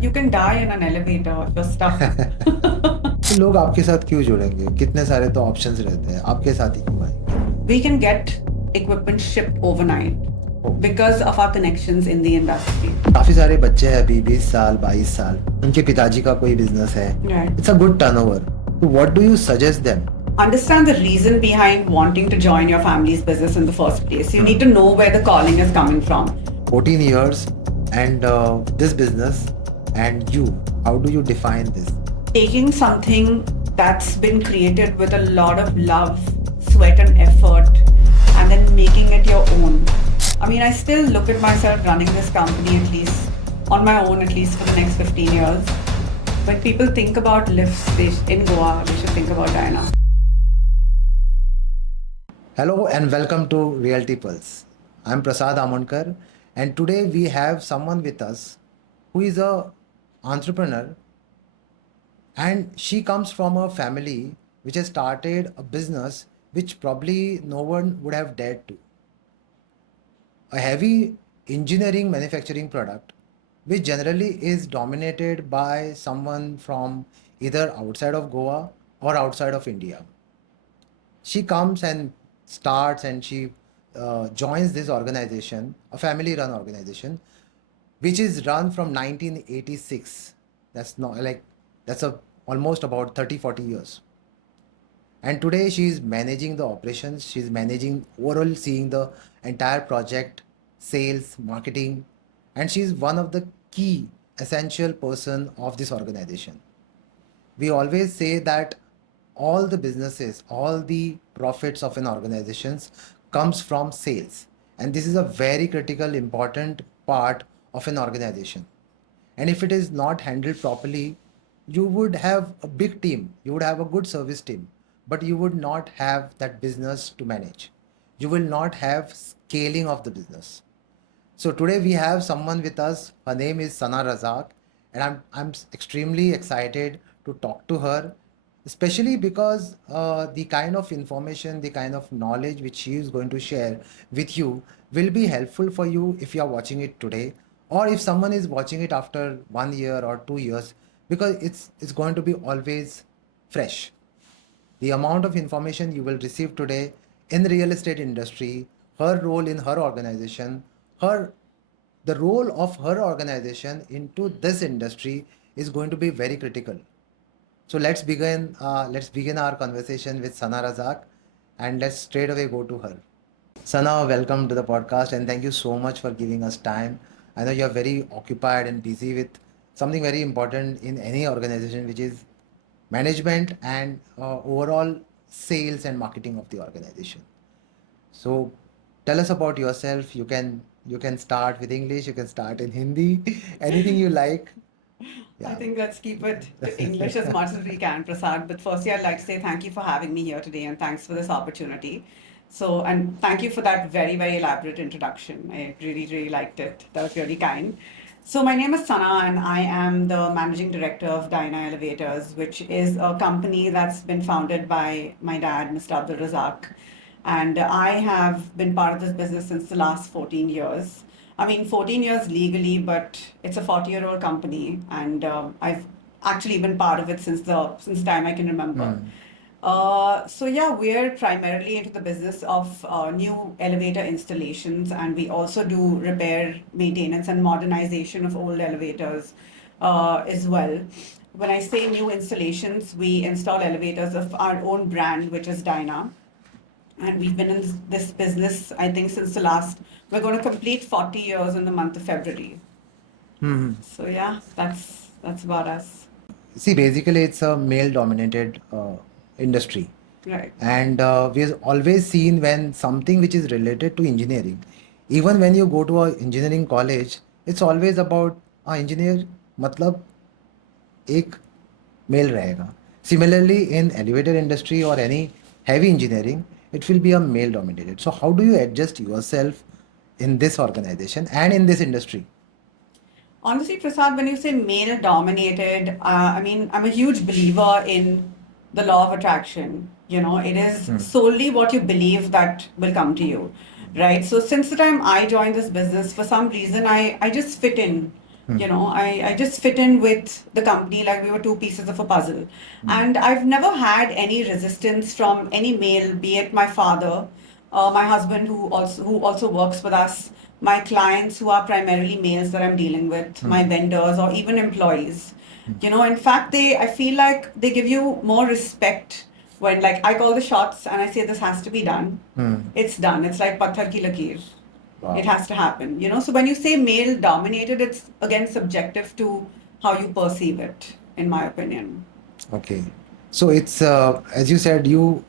You can die in an elevator if you're stuck. तो लोग आपके साथ क्यों जुड़ेंगे? कितने सारे तो ऑप्शंस रहते हैं, आपके साथ ही क्यों आएंगे? We can get equipment shipped overnight because of our connections in the industry. काफी सारे बच्चे हैं अभी 20 साल 22 साल, उनके पिताजी का कोई बिजनेस है, Right. It's a good turnover. तो what do you suggest them? Understand the reason behind wanting to join your family's business in the first place. You need to know where the calling is coming from. 14 years and this business and you, how do you define this? Taking something that's been created with a lot of love, sweat, and effort, and then making it your own. I mean, I still look at myself running this company at least on my own, at least for the next 15 years. When people think about lifts in Goa, they should think about Dyna. Hello and welcome to Realty Pulse. I'm Prasad Amonkar and today we have someone with us who is a entrepreneur, and she comes from a family which has started a business which probably no one would have dared to. A heavy engineering manufacturing product which generally is dominated by someone from either outside of Goa or outside of India. She comes and starts and she joins this organization, a family run organization, which is run from 1986. That's not like, that's a almost about 30-40 years. And today she is managing the operations, she's managing overall, seeing the entire project, sales, marketing, and she's one of the key essential person of this organization. We always say that all the businesses, all the profits of an organizations comes from sales, and this is a very critical important part of an organization. And if it is not handled properly, you would have a big team, you would have a good service team, but you would not have that business to manage. You will not have scaling of the business. So today we have someone with us. Her name is Sanaa Razak, and I'm extremely excited to talk to her, especially because the kind of information, the kind of knowledge which she is going to share with you will be helpful for you if you are watching it today, or if someone is watching it after 1 year or 2 years, because it's going to be always fresh. The amount of information you will receive today in the real estate industry, her role in her organization, her the role of her organization into this industry is going to be very critical. So let's begin. Let's begin our conversation with Sanaa Razak, and let's straight away go to her. Sana, welcome to the podcast, and thank you so much for giving us time. I know you're very occupied and busy with something very important in any organization, which is management and overall sales and marketing of the organization. So, tell us about yourself. You can start with English. You can start in Hindi. Anything you like. I Yeah. think let's keep it to English as much as we can, Prasad. But firstly, I'd like to say thank you for having me here today and thanks for this opportunity. So, and thank you for that very, very elaborate introduction. I really, really liked it. That was really kind. So, my name is Sana, and I am the managing director of Dyna Elevators, which is a company that's been founded by my dad, Mr. Abdul Razak. And I have been part of this business since the last 14 years. I mean, 14 years legally, but it's a 40-year-old company, and I've actually been part of it since time I can remember. So yeah, we're primarily into the business of new elevator installations, and we also do repair, maintenance, and modernization of old elevators as well. When I say new installations, we install elevators of our own brand, which is Dyna, and we've been in this business, I think, since we're going to complete 40 years in the month of February. So yeah, that's about us. See, basically, it's a male-dominated industry. Right. And we've always seen when something which is related to engineering, even when you go to a engineering college, it's always about engineer, मतलब एक male रहेगा. Similarly, in elevator industry or any heavy engineering, it will be a male dominated. So how do you adjust yourself in this organization and in this industry? Honestly, Prasad, when you say male dominated, I mean, I'm a huge believer in the law of attraction. You know, it is solely what you believe that will come to you, right? So, since the time I joined this business, for some reason, I just fit in You know, I just fit in with the company like we were two pieces of a puzzle. And I've never had any resistance from any male, be it my father, my husband who also works with us, my clients who are primarily males that I'm dealing with, my vendors or even employees. You know, in fact, I feel like they give you more respect when, like, I call the shots and I say this has to be done. It's done. It's like patthar ki lakir. Wow. It has to happen, you know. So when you say male dominated, it's again subjective to how you perceive it, in my opinion. Okay. So it's as you said, you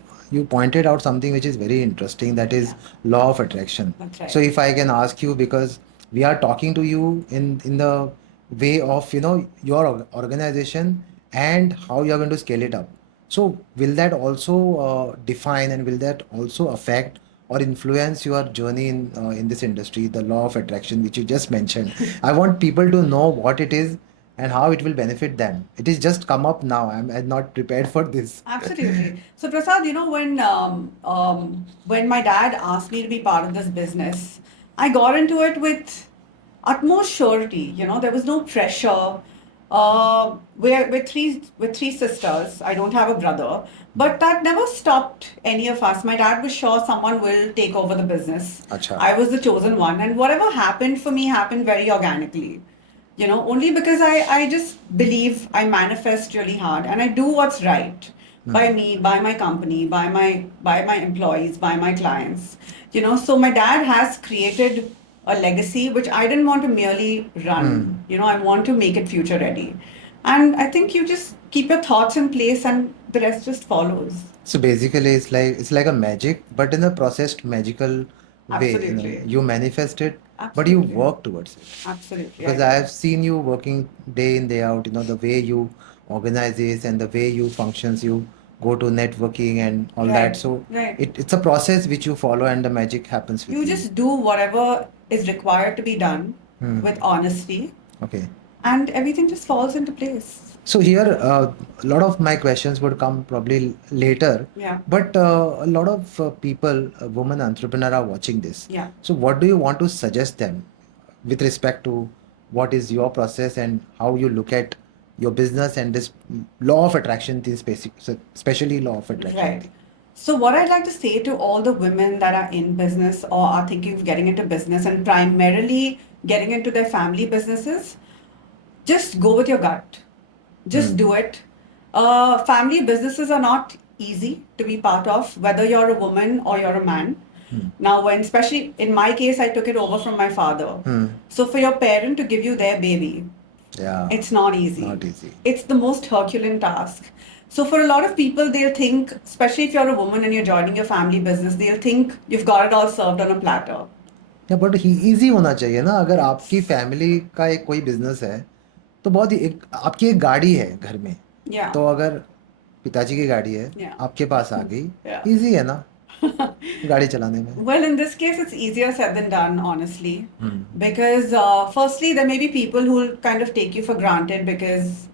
pointed out something which is very interesting, that is Yeah. law of attraction. That's right. So if I can ask you, because we are talking to you in the way of, you know, your organization and how you are going to scale it up. So will that also define, and will that also affect or influence your journey in this industry, the law of attraction which you just mentioned? I want people to know what it is and how it will benefit them. It is just come up now. I'm not prepared for this. Absolutely. So Prasad, you know, when my dad asked me to be part of this business, I got into it with utmost surety. You know, there was no pressure. We're three sisters. I don't have a brother, but that never stopped any of us. My dad was sure someone will take over the business. Acha. I was the chosen one, and whatever happened for me happened very organically. You know, only because I just believe, I manifest really hard and I do what's right by me, by my company, by my employees, by my clients. You know, so my dad has created a legacy which I didn't want to merely run. You know, I want to make it future ready. And I think you just keep your thoughts in place and the rest just follows. So basically, it's like a magic, but in a processed magical way. You know, Absolutely. you manifest it, but you Absolutely. work towards it. Absolutely. I Because I do. have seen you working day in day out. You know, the way you organize this and the way you functions, you go to networking and all that. Right. So Right. it's a process which you follow, and the magic happens with You you. just do whatever is required to be done with honesty, Okay. and everything just falls into place. So here, a lot of my questions would come probably later, Yeah. but a lot of people, women entrepreneur, are watching this. Yeah. So what do you want to suggest them with respect to what is your process and how you look at your business and this law of attraction thing, especially law of attraction Right. thing? So, what I'd like to say to all the women that are in business or are thinking of getting into business and primarily getting into their family businesses, just go with your gut. Just do it. Family businesses are not easy to be part of, whether you're a woman or you're a man. Now, when especially in my case, I took it over from my father. So, for your parent to give you their baby, Yeah, it's not easy. not easy. It's the most Herculean task. So, for a lot of people, they'll think, especially if you're a woman and you're joining your family business, they'll think you've got it all served on a platter. या but easy होना चाहिए ना, अगर आपकी family का एक कोई business है तो बहुत ही एक आपकी एक गाड़ी है घर में, Yeah. तो अगर पिताजी की गाड़ी है Yeah. आपके पास आ गई, Yeah. इजी है ना गाड़ी चलाने में. Well, in this case, it's easier said than done, honestly. Because, firstly, there may be people who will kind of take you for granted because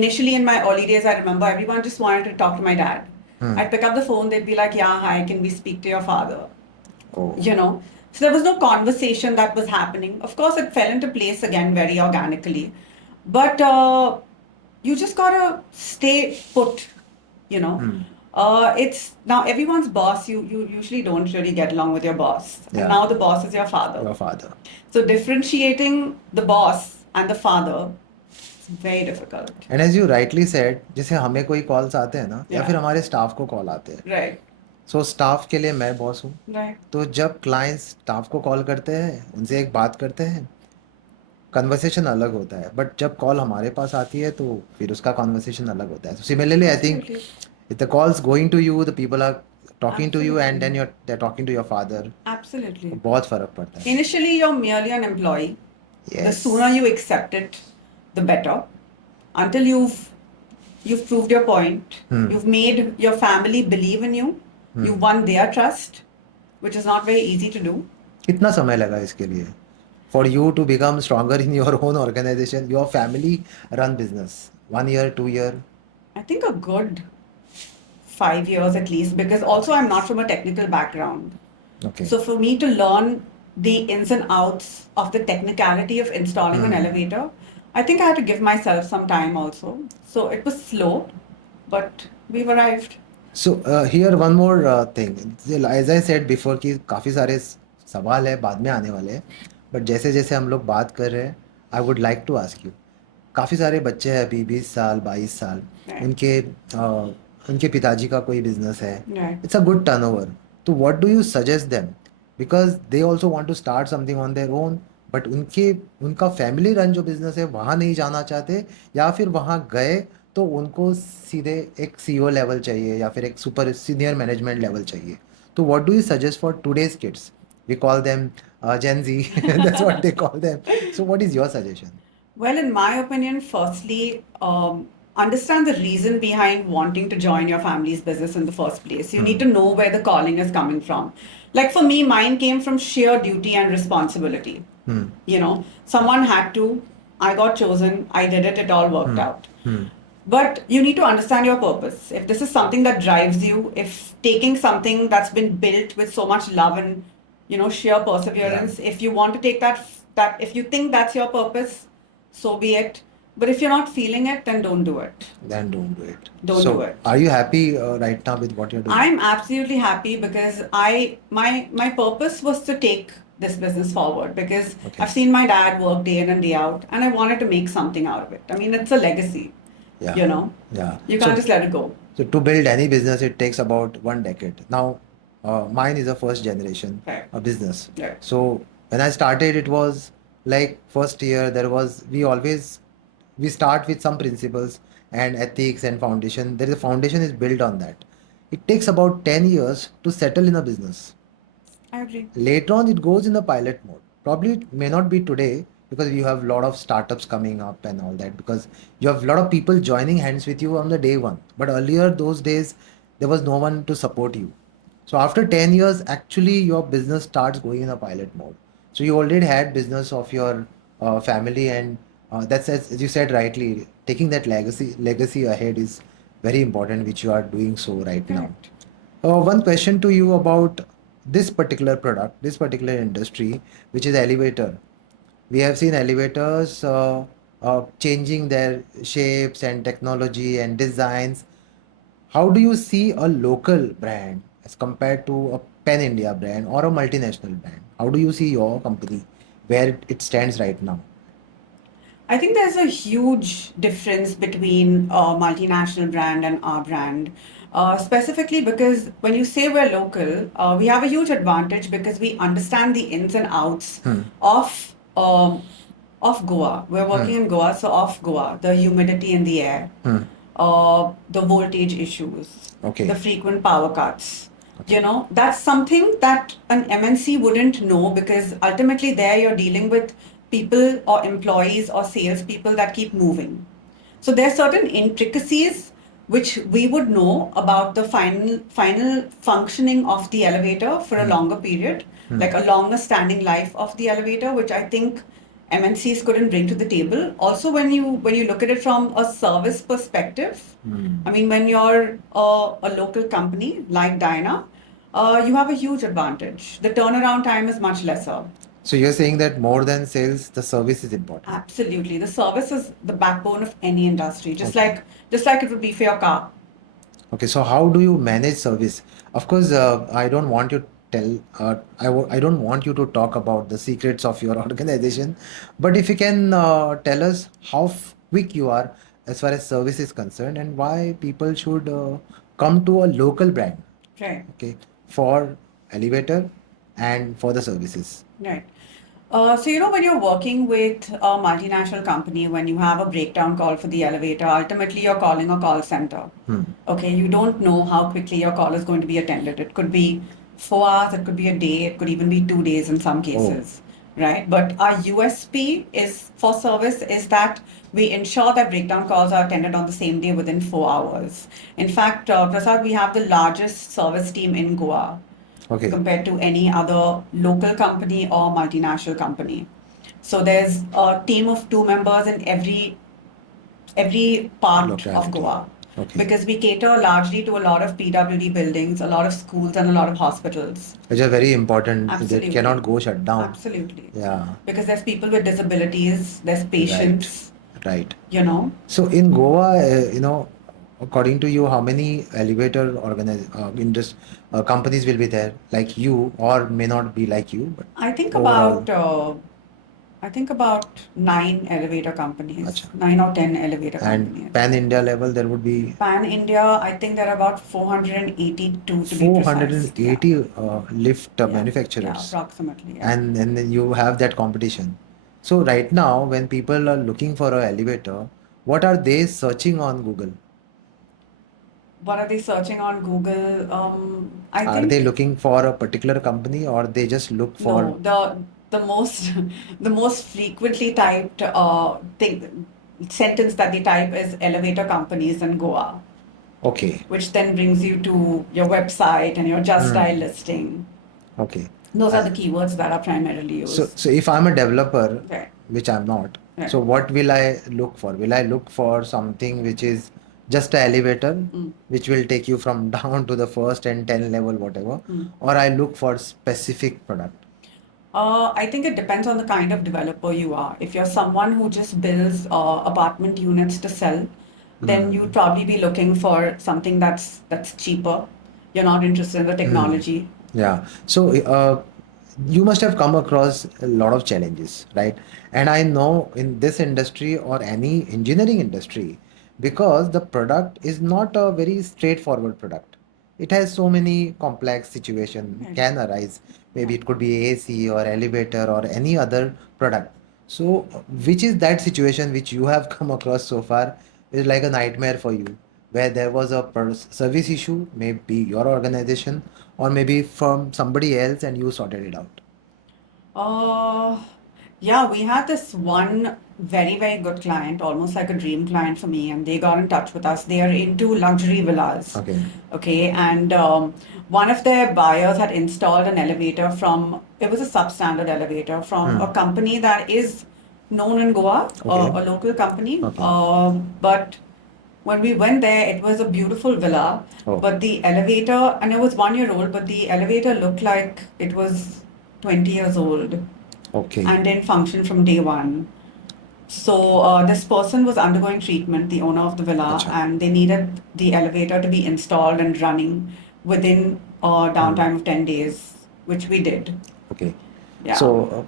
initially in my early days, I remember everyone just wanted to talk to my dad. I'd pick up the phone, they'd be like, yeah, hi, can we speak to your father? Oh. You know, so there was no conversation that was happening. Of course, it fell into place again very organically. But you just gotta stay put, you know. It's now everyone's boss. You usually don't really get along with your boss. Yeah. And now the boss is your father. Your father. So differentiating the boss and the father is very difficult. And as you rightly said, जैसे हमें कोई calls आते हैं ना, या Yeah. फिर हमारे staff को कॉल आते हैं, Right. सो स्टाफ के लिए मैं बॉस हूँ. Right. तो जब क्लाइंट्स स्टाफ को कॉल करते हैं, उनसे एक बात करते हैं, कन्वर्सेशन अलग होता है, बट जब कॉल हमारे पास आती है तो फिर उसका कन्वर्सेशन अलग होता है. So similarly I think Absolutely. if the call's going to you, the people are talking to you, and then Absolutely. they're talking to your father. Absolutely. बहुत फर्क पड़ता है. Initially, you're merely an employee. The Yes. sooner you accept it, the better. Until you've proved your point, you've made your family believe in you, you've won their trust, which is not very easy to do. कितना समय लगा इसके लिए? For you to become stronger in your own organization, your family run business. 1 year, 2 year. I think a good 5 years at least, because also I'm not from a technical background. Okay. So for me to learn the ins and outs of the technicality of installing an elevator, I think I had to give myself some time also. So it was slow, but we've arrived. So here one more thing. As I said before कि काफ़ी सारे सवाल है बाद में आने वाले हैं, बट जैसे जैसे हम लोग बात कर रहे हैं, I would like to ask you, काफ़ी सारे बच्चे हैं अभी 20 साल 22 साल, Right. उनके पिताजी का कोई बिजनेस है, Right. It's a good turnover, तो what do you suggest them, because they also want to start something on their own, but उनका फैमिली रन जो बिजनेस है वहाँ नहीं जाना चाहते, या फिर वहाँ गए तो उनको सीधे एक सीईओ लेवल चाहिए या फिर एक सुपर सीनियर मैनेजमेंट लेवल चाहिए, तो what do you suggest for today's kids, we call them Gen Z, that's what they call them, so what is your suggestion? Well, in my opinion, firstly, understand the reason behind wanting to join your family's business in the first place. You need to know where the calling is coming from. Like for me, mine came from sheer duty and responsibility. You know, someone had to, I got chosen, I did it, it all worked out. But you need to understand your purpose. If this is something that drives you, if taking something that's been built with so much love and sheer perseverance, if you want to take that if you think that's your purpose, so be it. But if you're not feeling it, then don't do it. Then don't do it. Don't so do it. Are you happy right now with what you're doing? I'm absolutely happy because my purpose was to take this business forward because Okay. I've seen my dad work day in and day out, and I wanted to make something out of it. I mean, it's a legacy. Yeah. Yeah. You can't just let it go. So to build any business, it takes about 1 decade. Now, mine is a first generation Right. business. Right. So when I started, it was like first year we start with some principles and ethics and foundation. There is a foundation is built on that. It takes about 10 years to settle in a business. I agree. Later on, it goes in the pilot mode. Probably it may not be today because you have a lot of startups coming up and all that, because you have a lot of people joining hands with you on the day one. But earlier, those days, there was no one to support you. So after 10 years, actually, your business starts going in a pilot mode. So you already had business of your family, and that's as you said rightly, taking that legacy ahead is very important, which you are doing so right now. Correct. One question to you about this particular product, this particular industry, which is elevator. We have seen elevators changing their shapes and technology and designs. How do you see a local brand as compared to a pan India brand or a multinational brand? How do you see your company where it stands right now? I think there's a huge difference between a multinational brand and our brand. Specifically because when you say we're local, we have a huge advantage because we understand the ins and outs of Goa. We're working in Goa, so of Goa, the humidity in the air, the voltage issues, Okay. the frequent power cuts. That's something that an MNC wouldn't know because ultimately there you're dealing with people or employees or salespeople that keep moving. So there are certain intricacies which we would know about the final functioning of the elevator for a longer period, like a longer standing life of the elevator, which I think MNCs couldn't bring to the table. Also, when you look at it from a service perspective, I mean, when you're a local company like Dyna, you have a huge advantage. The turnaround time is much lesser. So you're saying that more than sales, the service is important. Absolutely, the service is the backbone of any industry, just Okay. like it would be for your car. Okay, so how do you manage service? Of course, I don't want you to I don't want you to talk about the secrets of your organization, but if you can tell us how quick you are as far as service is concerned and why people should come to a local brand, Right. okay, for elevator and for the services. Right. So, when you're working with a multinational company, when you have a breakdown call for the elevator, ultimately you're calling a call center. Okay, you don't know how quickly your call is going to be attended. It could be 4 hours, it could be a day, it could even be 2 days in some cases. Right. But our USP is for service is that we ensure that breakdown calls are attended on the same day within 4 hours. In fact, Prasad, we have the largest service team in Goa. Okay. Compared to any other local company or multinational company. So there's a team of 2 members in every part of Locality. Goa. Okay. because we cater largely to a lot of PWD buildings, a lot of schools, and a lot of hospitals. Which are very important. They cannot Absolutely. go shut down. Absolutely. Yeah. Because there's people with disabilities, there's Right. patients, Right. you know. So in Goa, according to you, how many elevator companies will be there, like you, or may not be like you, but I think overall? about 9 elevator companies, Acha. 9 or 10 elevator And companies. pan India level, there would be Pan India, I think there are about 482 to be precise. Yeah. 480 lift Yeah. Yeah, manufacturers, approximately. Yeah. and then you have that competition. So right now, when people are looking for an elevator, what are they searching on Google? What are they searching on Google? I Are they think looking for a particular company, or they just look for? no. The most the most frequently typed thing sentence that they type is elevator companies in Goa, Okay. which then brings you to your website and your Just Dial listing. Okay. Those are Uh, the keywords that are primarily so, used. so if I'm a developer, Right. which I'm not, Right. so what will I look for? Will I look for something which is just an elevator, which will take you from down to the first and 10 level, whatever, or I look for specific product? I think it depends on the kind of developer you are. If you're someone who just builds apartment units to sell, then you'd probably be looking for something that's cheaper. You're not interested in the technology. Yeah. So you must have come across a lot of challenges, right? And I know in this industry or any engineering industry, because the product is not a very straightforward product. It has so many complex situations Right. can arise. Maybe Right. it could be AC or elevator or any other product. So, which is that situation which you have come across so far is like a nightmare for you, where there was a service issue, maybe your organization or maybe from somebody else, and you sorted it out. Uh, yeah, we had this one very, very good client, almost like a dream client for me, and they got in touch with us. They are into luxury villas. Okay. Okay, and one of their buyers had installed an elevator from, it was a substandard elevator from a company that is known in Goa, Okay. a local company. Okay. But when we went there, it was a beautiful villa, Oh. but the elevator, and it was 1 year old, but the elevator looked like it was 20 years old Okay. and didn't function from day one. So this person was undergoing treatment, the owner of the villa, Acha. and they needed the elevator to be installed and running within a downtime of 10 days, which we did. Okay. Yeah. So,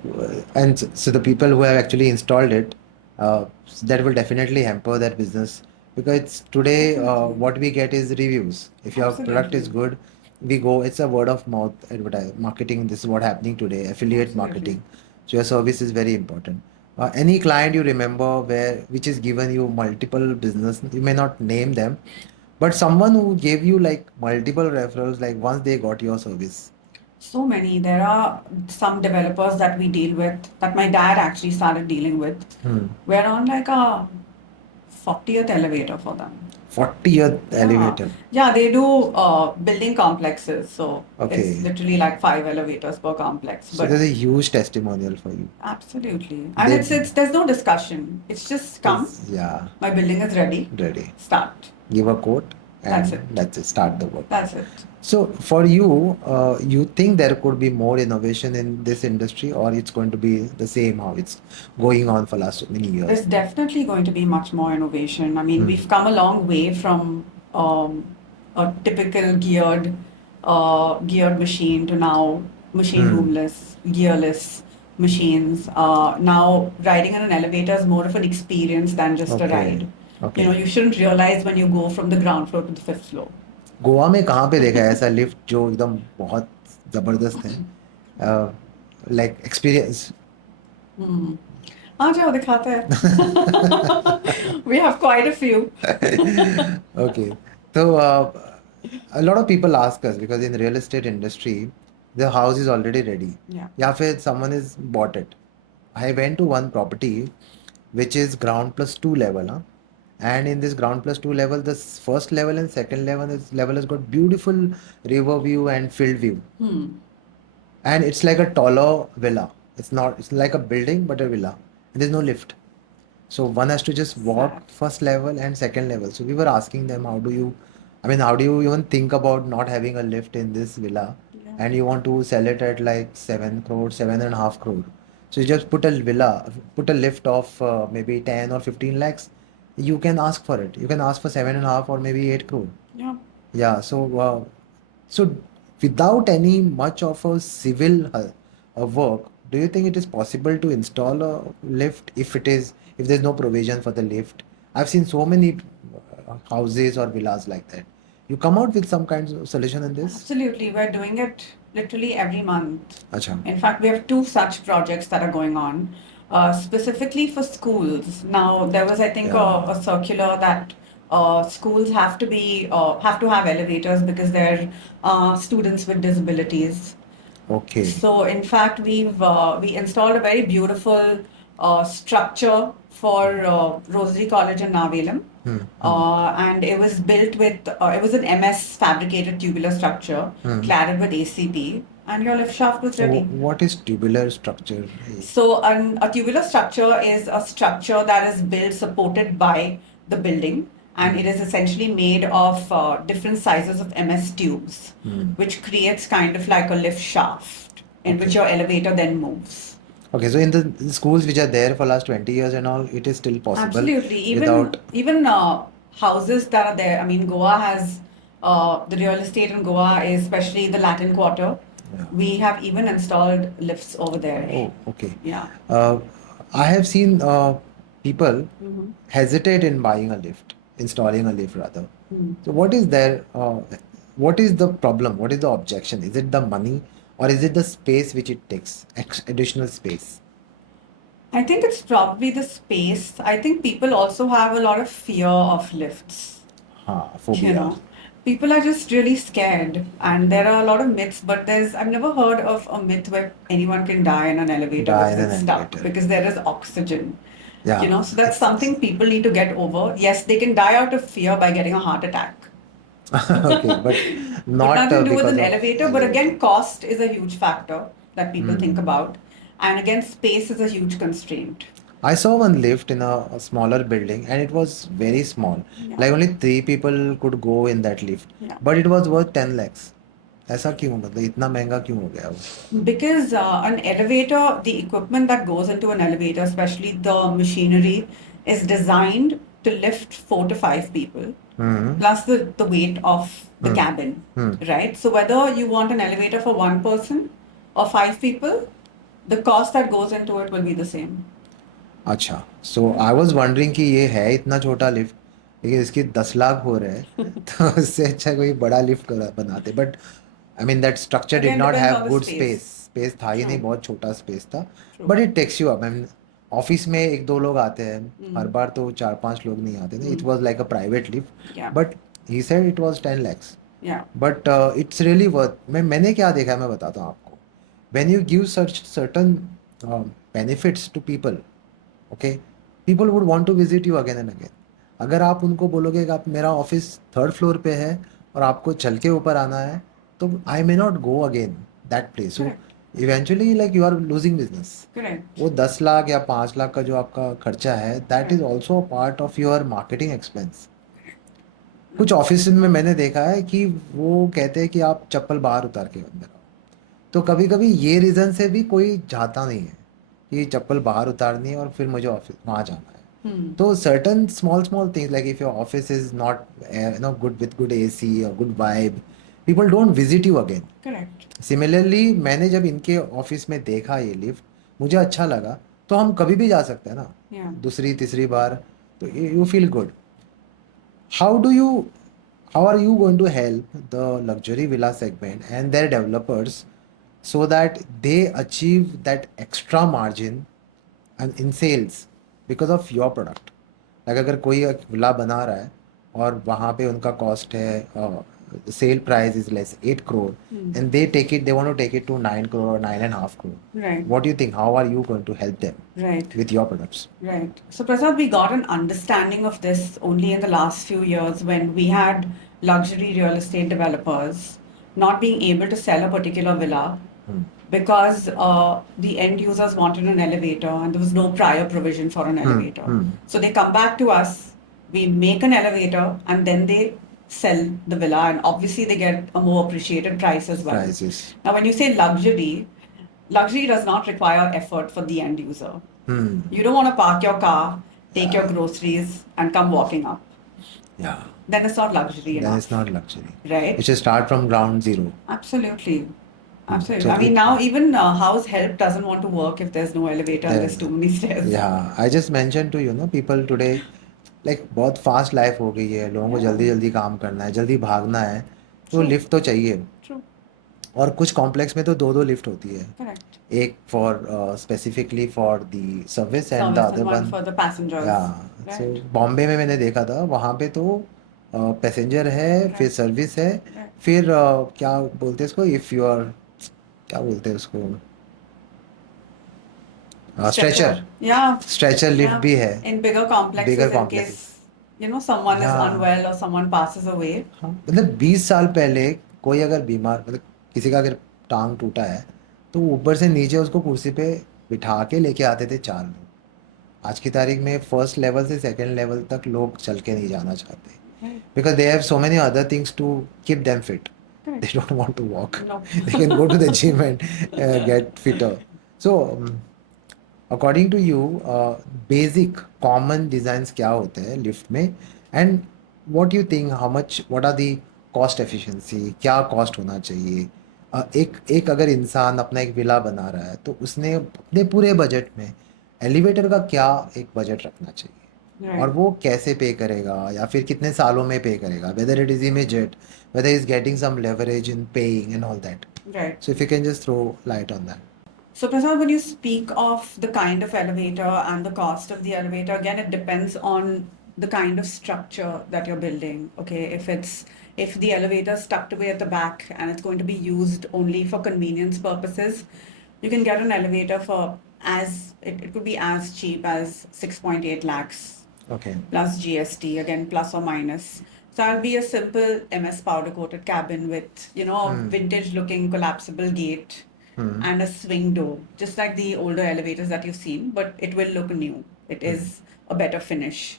so the people who have actually installed it, that will definitely hamper their business, because it's today Definitely. what we get is reviews. If your product is Absolutely. good, we go. It's a word of mouth advertise marketing. This is what happening today. Affiliate Absolutely. marketing. So your service is very important. Any client you remember which is given you multiple business, you may not name them, but someone who gave you like multiple referrals, like once they got your service. So many. There are some developers that we deal with, that my dad actually started dealing with. We're on like a 40th elevator for them. 40th Yeah. elevator. Yeah, they do building complexes. So Okay. it's literally like 5 elevators per complex. So But there's a huge testimonial for you. absolutely. And They- it's there's no discussion. It's just come. Yeah, My building is ready. ready. Start. Give a quote and That's it. that's it. Start the work. That's it. So for you, you think there could be more innovation in this industry, or it's going to be the same how it's going on for last so many years? There's definitely going to be much more innovation. I mean, we've come a long way from a typical geared machine to now machine roomless, gearless machines. Now, riding on an elevator is more of an experience than just a Okay. ride. Okay. You know, you shouldn't realize when you go from the ground floor to the fifth floor. Goa में कहाँ पे देखा है ऐसा lift जो एकदम बहुत जबरदस्त है, लाइक एक्सपीरियंस? आ जाओ दिखाते हैं. We have quite a few. Okay. So a lot of people ask us, because in real estate industry the house is already ready. Yeah. या फिर someone has bought it. I went to one property which is ground plus 2 level, huh? And in this ground plus 2 level, the first level and second level has got beautiful river view and field view. And it's like a taller villa. It's not, it's like a building but a villa, and there's no lift. So one has to just walk Sad. first level and second level. So we were asking them, how do you, I mean, how do you even think about not having a lift in this villa? Yeah. And you want to sell it at like 7 crore, 7.5 crore. So you just put a villa, put a lift of maybe 10 or 15 lakhs. You can ask for it. You can ask for 7.5 or maybe 8 crore. Yeah. Yeah. So without any much of a civil work, do you think it is possible to install a lift if there's no provision for the lift? I've seen so many houses or villas like that. You come out with some kind of solution in this? Absolutely. We're doing it literally every month. Acha. In fact, we have two such projects that are going on, specifically for schools. Now, there was, I think, Yeah. a circular that schools have to have elevators because they're students with disabilities. Okay. So, in fact, we installed a very beautiful structure for Rosary College in Navelam. Hmm. Hmm. And it was built with, it was an MS fabricated tubular structure, Hmm. cladded with ACP, and your lift shaft was So ready. what is tubular structure? So, a tubular structure is a structure that is built supported by the building, and it is essentially made of different sizes of MS tubes, which creates kind of like a lift shaft in which Okay. your elevator then moves. Okay, so in the schools which are there for last 20 years and all, it is still possible Absolutely. without. Even houses that are there. I mean, Goa has the real estate in Goa is especially the Latin Quarter. Yeah. We have even installed lifts over there. Oh, okay. Yeah. Uh, I have seen people Mm-hmm. hesitate in buying a lift, installing a lift rather. Mm. So what is there? What is the problem? What is the objection? Is it the money or is it the space which it takes, additional space? I think it's probably the space. I think people also have a lot of fear of lifts. You Phobia. know, people are just really scared, and there are a lot of myths. But I've never heard of a myth where anyone can die in an elevator Die because in an it's stuck elevator. because there is oxygen. Yeah. So that's something people need to get over. Yes, they can die out of fear by getting a heart attack. Okay, but But not nothing to do with because an of elevator. But elevator. again, cost is a huge factor that people think Hmm. about. And again, space is a huge constraint. I saw one lift in a smaller building and it was very small. Yeah. Like only 3 people could go in that lift. Yeah. But it was worth 10 lakhs. ऐसा क्यों मतलब इतना महंगा क्यों हो गया वो? Because an elevator, the equipment that goes into an elevator, especially the machinery, is designed to lift 4 to 5 people, Hmm. plus the weight of the Hmm. cabin, Hmm. right? So whether you want an elevator for one person or 5 people, the cost that goes into it will be the same. अच्छा, so I was wondering कि ये है इतना छोटा lift लेकिन इसके 10 लाख हो रहे हैं तो उससे अच्छा कोई बड़ा लिफ्ट बनाते but I mean that structure did Again, not depends have on the good space. Space था ही नहीं, True. बहुत छोटा स्पेस था True. But it takes you up. I mean office में 1-2 लोग आते हैं, हर Mm. बार तो 4-5 लोग नहीं आते ना। It Mm. Was like a private lift Yeah. But he said it was 10 lakhs Yeah. But it's really worth. मैंने क्या देखा है मैं बताता हूँ आपको। When you give such certain benefits to people, okay, people would want to visit you again and again. अगर आप उनको बोलोगे कि आप मेरा ऑफिस 3rd फ्लोर पे है और आपको चल के ऊपर आना है तो I may not go again that place. So Correct. Eventually like you are losing business. Correct. वो 10 लाख या 5 लाख का जो आपका खर्चा है that is Correct. Also part of your marketing expense. कुछ ऑफिस में मैंने देखा है कि वो कहते हैं कि आप चप्पल बाहर उतार के अंदर आओ। तो कभी कभी ये रीज़न से भी कोई जाता नहीं है कि चप्पल बाहर उतारनी है और फिर मुझे ऑफिस वहाँ जाना है। Hmm. तो certain small things like if your office is not good with good AC or good vibe, people don't visit you again. Correct. Similarly, मैंने जब इनके ऑफिस में देखा ये लिफ्ट मुझे अच्छा लगा तो हम कभी भी जा सकते हैं ना। Yeah. दूसरी तीसरी बार तो you feel good. how do you how are you going to help the luxury villa segment and their developers so that they achieve that extra margin and in sales because of your product? like अगर कोई एक villa बना रहा है और वहाँ पे उनका कॉस्ट है sale price is less 8 crore and they want to take it to 9 crore or 9.5 crore. Right. What do you think? How are you going to help them Right. with your products? Right. So, Prasad, we got an understanding of this only in the last few years when we had luxury real estate developers not being able to sell a particular villa because the end users wanted an elevator and there was no prior provision for an elevator. So they come back to us, we make an elevator, and then they sell the villa, and obviously they get a more appreciated price as well. Prices. Now, when you say luxury, luxury does not require effort for the end user. You don't want to park your car, take your groceries, and come walking up. Yeah. Then it's not luxury Then enough. it's not luxury. Right? It should start from ground zero. Absolutely. Absolutely. So I mean, it- now even house help doesn't want to work if there's no elevator and there's too many stairs. Yeah, I just mentioned to people today, like बहुत fast life हो गई है, लोगों को जल्दी जल्दी काम करना है, जल्दी भागना है, तो True. लिफ्ट तो चाहिए. True. और कुछ कॉम्प्लेक्स में तो दो दो लिफ्ट होती है. Correct. एक for specifically for the service and the Service other and one one. for the passengers. या Right. सो बॉम्बे में मैंने देखा था, वहाँ पे तो पैसेंजर है, फिर Right. सर्विस है, Right. फिर क्या बोलते हैं इसको, इफ़ यू आर, क्या बोलते हैं उसको, stretcher. Yeah. Stretcher lift Yeah. भी है. In bigger complexes, Bigger in complexes. case someone is Yeah. unwell or someone passes away. हाँ, मतलब 20 साल पहले कोई अगर बीमार, मतलब किसी का अगर टांग टूटा है, तो ऊपर से नीचे उसको कुर्सी पे बिठा के लेके आते थे 4 लोग. आज की तारीख में फर्स्ट लेवल से सेकंड लेवल तक लोग चल के नहीं जाना चाहते, Right. because they have so many other things to keep them fit. Correct. They don't want to walk. No. They can go to the gym and get fitter. So according to you, basic common designs क्या होते हैं lift में, and what you think, how much, what are the cost efficiency, क्या cost होना चाहिए. एक अगर इंसान अपना एक विला बना रहा है, तो उसने अपने पूरे बजट में एलिवेटर का क्या एक बजट रखना चाहिए, Right. और वो कैसे पे करेगा, या फिर कितने सालों में पे करेगा, whether it is immediate, whether he is getting some leverage in paying and all that. Right. So if you can just throw light on that. So, Prasad, when you speak of the kind of elevator and the cost of the elevator, again, it depends on the kind of structure that you're building. Okay, if the elevator is tucked away at the back and it's going to be used only for convenience purposes, you can get an elevator for it could be as cheap as 6.8 lakhs Okay. plus GST, again plus or minus. So that'll be a simple MS powder coated cabin with a vintage looking collapsible gate and a swing door, just like the older elevators that you've seen, but it will look new. It is a better finish.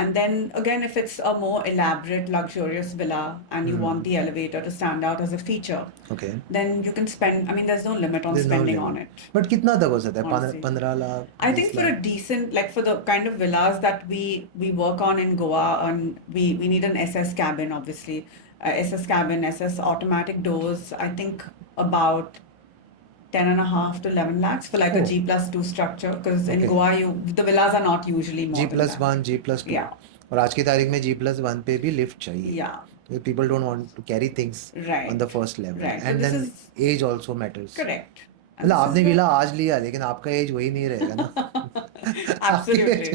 And then again, if it's a more elaborate, luxurious villa and you want the elevator to stand out as a feature, Okay. then you can spend. I mean, there's no limit on There's no spending limit. on it. But कितना तक हो सकता है? Honestly. 15 lakh? I think 20 for a lakh? decent, like for the kind of villas that we work on in Goa, and we need an SS cabin, obviously. SS cabin, SS automatic doors, I think about 10.5 to 11 lakhs for like a Oh. G+2 structure, because in Okay. Goa, the villas are not usually more G than plus that. 1, G plus 2. Yeah. और आज की तारीख में G plus 1 पे भी lift चाहिए. Yeah. People don't want to carry things Right. on the first level. Right. So And this then is age also matters. correct. And मतलब this आपने is the- विला आज लिया, लेकिन आपका एज वही नहीं रहेगा ना. Absolutely.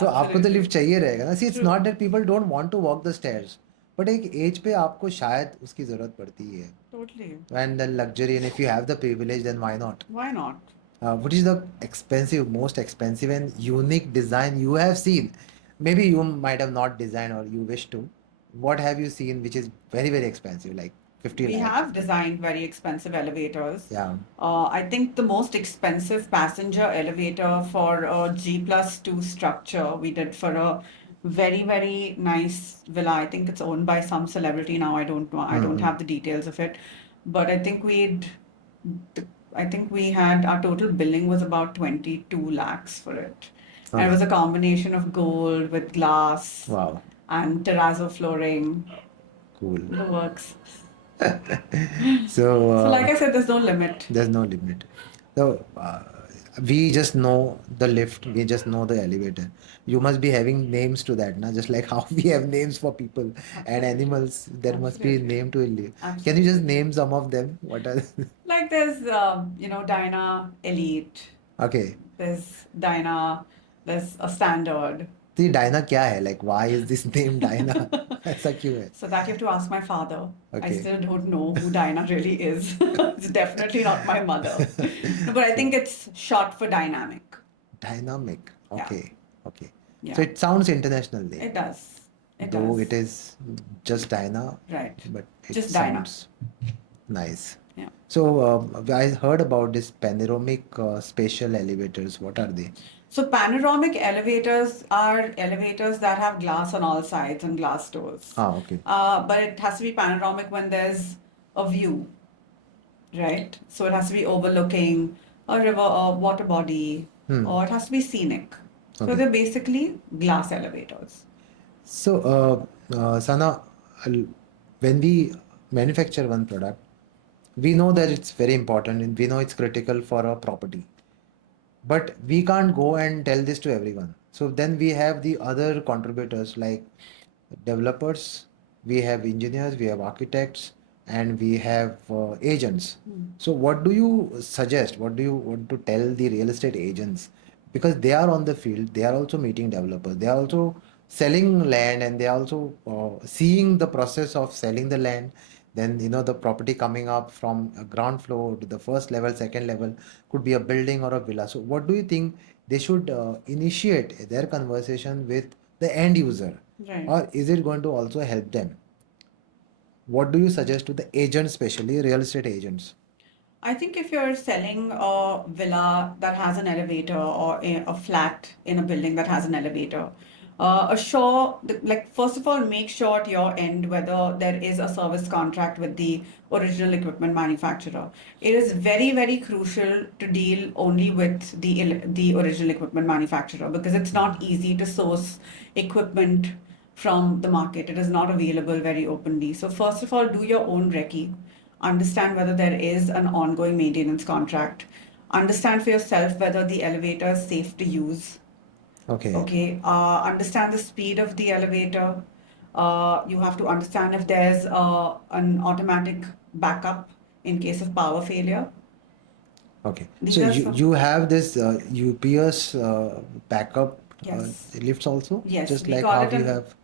तो आपको तो Absolutely. लिफ्ट चाहिए रहेगा ना. See, it's True. not that people don't want to walk the stairs, but एक एज पे आपको शायद उसकी ज़रूरत पड़ती है. Totally. And then luxury, and if you have the privilege, then why not? Why not? What is the most expensive and unique design you have seen? Maybe you might have not designed or you wish to. What have you seen which is very, very expensive, like 50 We lakhs? have designed very expensive elevators. Yeah. I think the most expensive passenger elevator for a G+2 structure we did for a very, very nice villa. I think it's owned by some celebrity now. I don't know. I don't have the details of it. But I think we had our total billing was about 22 lakhs for it. And it Okay. was a combination of gold with glass Wow. and terrazzo flooring, Cool. the works. So, So like I said, there's no limit. there's no limit. So, we just know the lift, we just know the elevator. You must be having names to that, na? Just like how we have names for people and animals, there must be a Absolutely. name to it. Can you Absolutely. just name some of them? What are Like there's, Dyna Elite. Okay. There's Dyna. There's a standard. तो ये Diana क्या है? Like, why is this name Diana? ऐसा क्यों है? So that you have to ask my father. I Okay. still don't know who Dyna really is. It's definitely not my mother. No, but I think it's short for dynamic. Dynamic. Yeah. Okay. Okay. Yeah. So it sounds international name. It does. It Though does. it is just Dyna, Right. but it Just Dyna. sounds nice. Yeah. So I heard about this panoramic spatial elevators. What are they? So panoramic elevators are elevators that have glass on all sides and glass doors. Ah, okay. But it has to be panoramic when there's a view, right? So it has to be overlooking a river or water body, Hmm. or it has to be scenic. So Okay. they're basically glass elevators. So, Sana, when we manufacture one product, we know that it's very important and we know it's critical for a property. But we can't go and tell this to everyone. So then we have the other contributors like developers, we have engineers, we have architects, and we have agents. So what do you suggest? What do you want to tell the real estate agents? Because they are on the field, they are also meeting developers, they are also selling land, and they are also seeing the process of selling the land. Then the property coming up from a ground floor to the first level, second level, could be a building or a villa. So what do you think they should initiate their conversation with the end user, Right. or is it going to also help them? What do you suggest to the agents, especially real estate agents? I think if you're selling a villa that has an elevator or a flat in a building that has an elevator, first of all, make sure at your end whether there is a service contract with the original equipment manufacturer. It is very, very crucial to deal only with the original equipment manufacturer because it's not easy to source equipment from the market. It is not available very openly. So first of all, do your own recce, understand whether there is an ongoing maintenance contract, understand for yourself whether the elevator is safe to use. Okay. Okay, understand the speed of the elevator. You have to understand if there's an automatic backup in case of power failure. Okay. So These are you some. you have this UPS backup Yes, lifts also, yes, just we like call how it you an have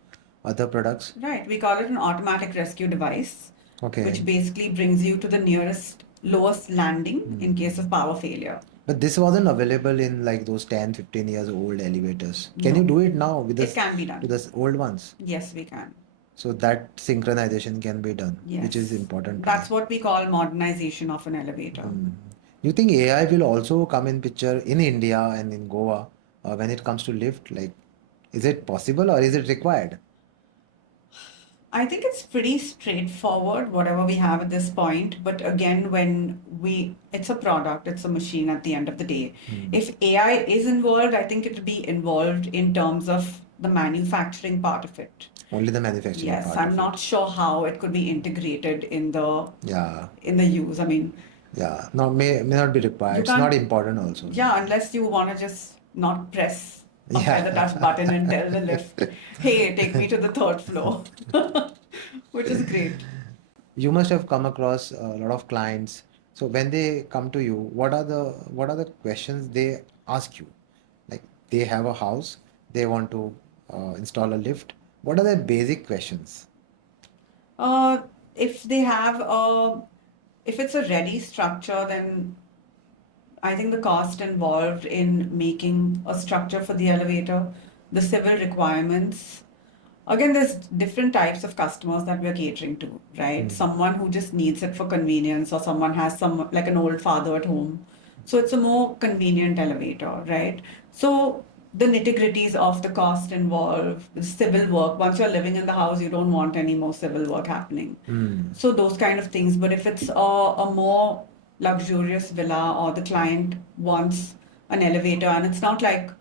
other products. right. We call it an automatic rescue device, Okay. which basically brings you to the nearest lowest landing in case of power failure. But this wasn't available in like those 10, 15 years old elevators. Can you No, do it now with it this can be with done. this old ones? Yes, we can. So that synchronization can be done, which is Yes, important today. that's what we call modernization of an elevator. You think AI will also come in picture in India and in Goa when it comes to lift? Like, is it possible or is it required? I think it's pretty straightforward, whatever we have at this point. But again, it's a product, it's a machine at the end of the day. If AI is involved, I think it will be involved in terms of the manufacturing part of it. Only the manufacturing Yes, part I'm of it. not sure how it could be integrated Yeah, in the use. I mean, yeah. No, may not be required. you It's not can't, important also. yeah, unless you want to just not press a feather Yeah. touch button and tell the lift, hey, take me to the third floor, which is great. You must have come across a lot of clients. So when they come to you, what are the questions they ask you? Like they have a house, they want to install a lift. What are the basic questions? Uh, if they have if it's a ready structure, then I think the cost involved in making a structure for the elevator, the civil requirements. Again, there's different types of customers that we're catering to, right? Someone who just needs it for convenience, or someone has some like an old father at home. So it's a more convenient elevator, right? So the nitty-gritties of the cost involved, the civil work. Once you're living in the house, you don't want any more civil work happening. So those kind of things. But if it's a more luxurious villa or the client wants an elevator and it's not like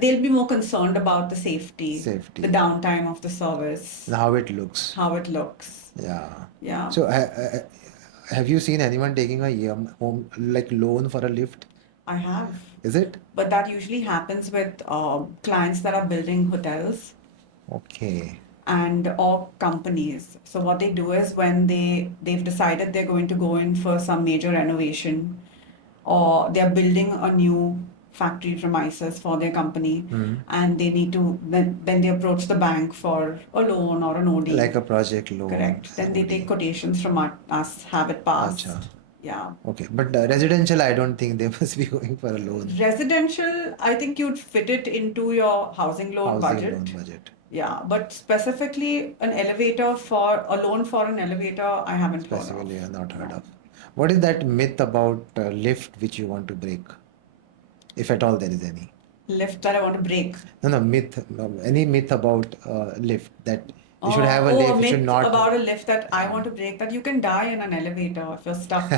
they'll be more concerned about the safety, the Safety downtime of the service, and how it looks. how it looks. Yeah. Yeah, So have you seen anyone taking a home like loan for a lift? I have. Is it? But that usually happens with clients that are building hotels Okay. and or companies. So what they do is when they've decided they're going to go in for some major renovation or they're building a new factory premises for their company and they need to then they approach the bank for a loan or an OD. Like a project loan, Correct. Then they take OD. quotations from us, have it Acha. passed. Yeah. Okay, but residential, I don't think they must be going for a loan. Residential, I think you'd fit it into your housing loan Housing loan budget. budget. Yeah, but specifically an elevator for a loan for an elevator, I haven't heard of. Specifically, I've not heard No. of. What is that myth about lift which you want to break, if at all there is any? Lift that I want to break. No, no, myth. No, any myth about lift that you should have a Oh, a lift, you should myth not. about a lift that I Yeah. want to break, that you can die in an elevator if you're stuck.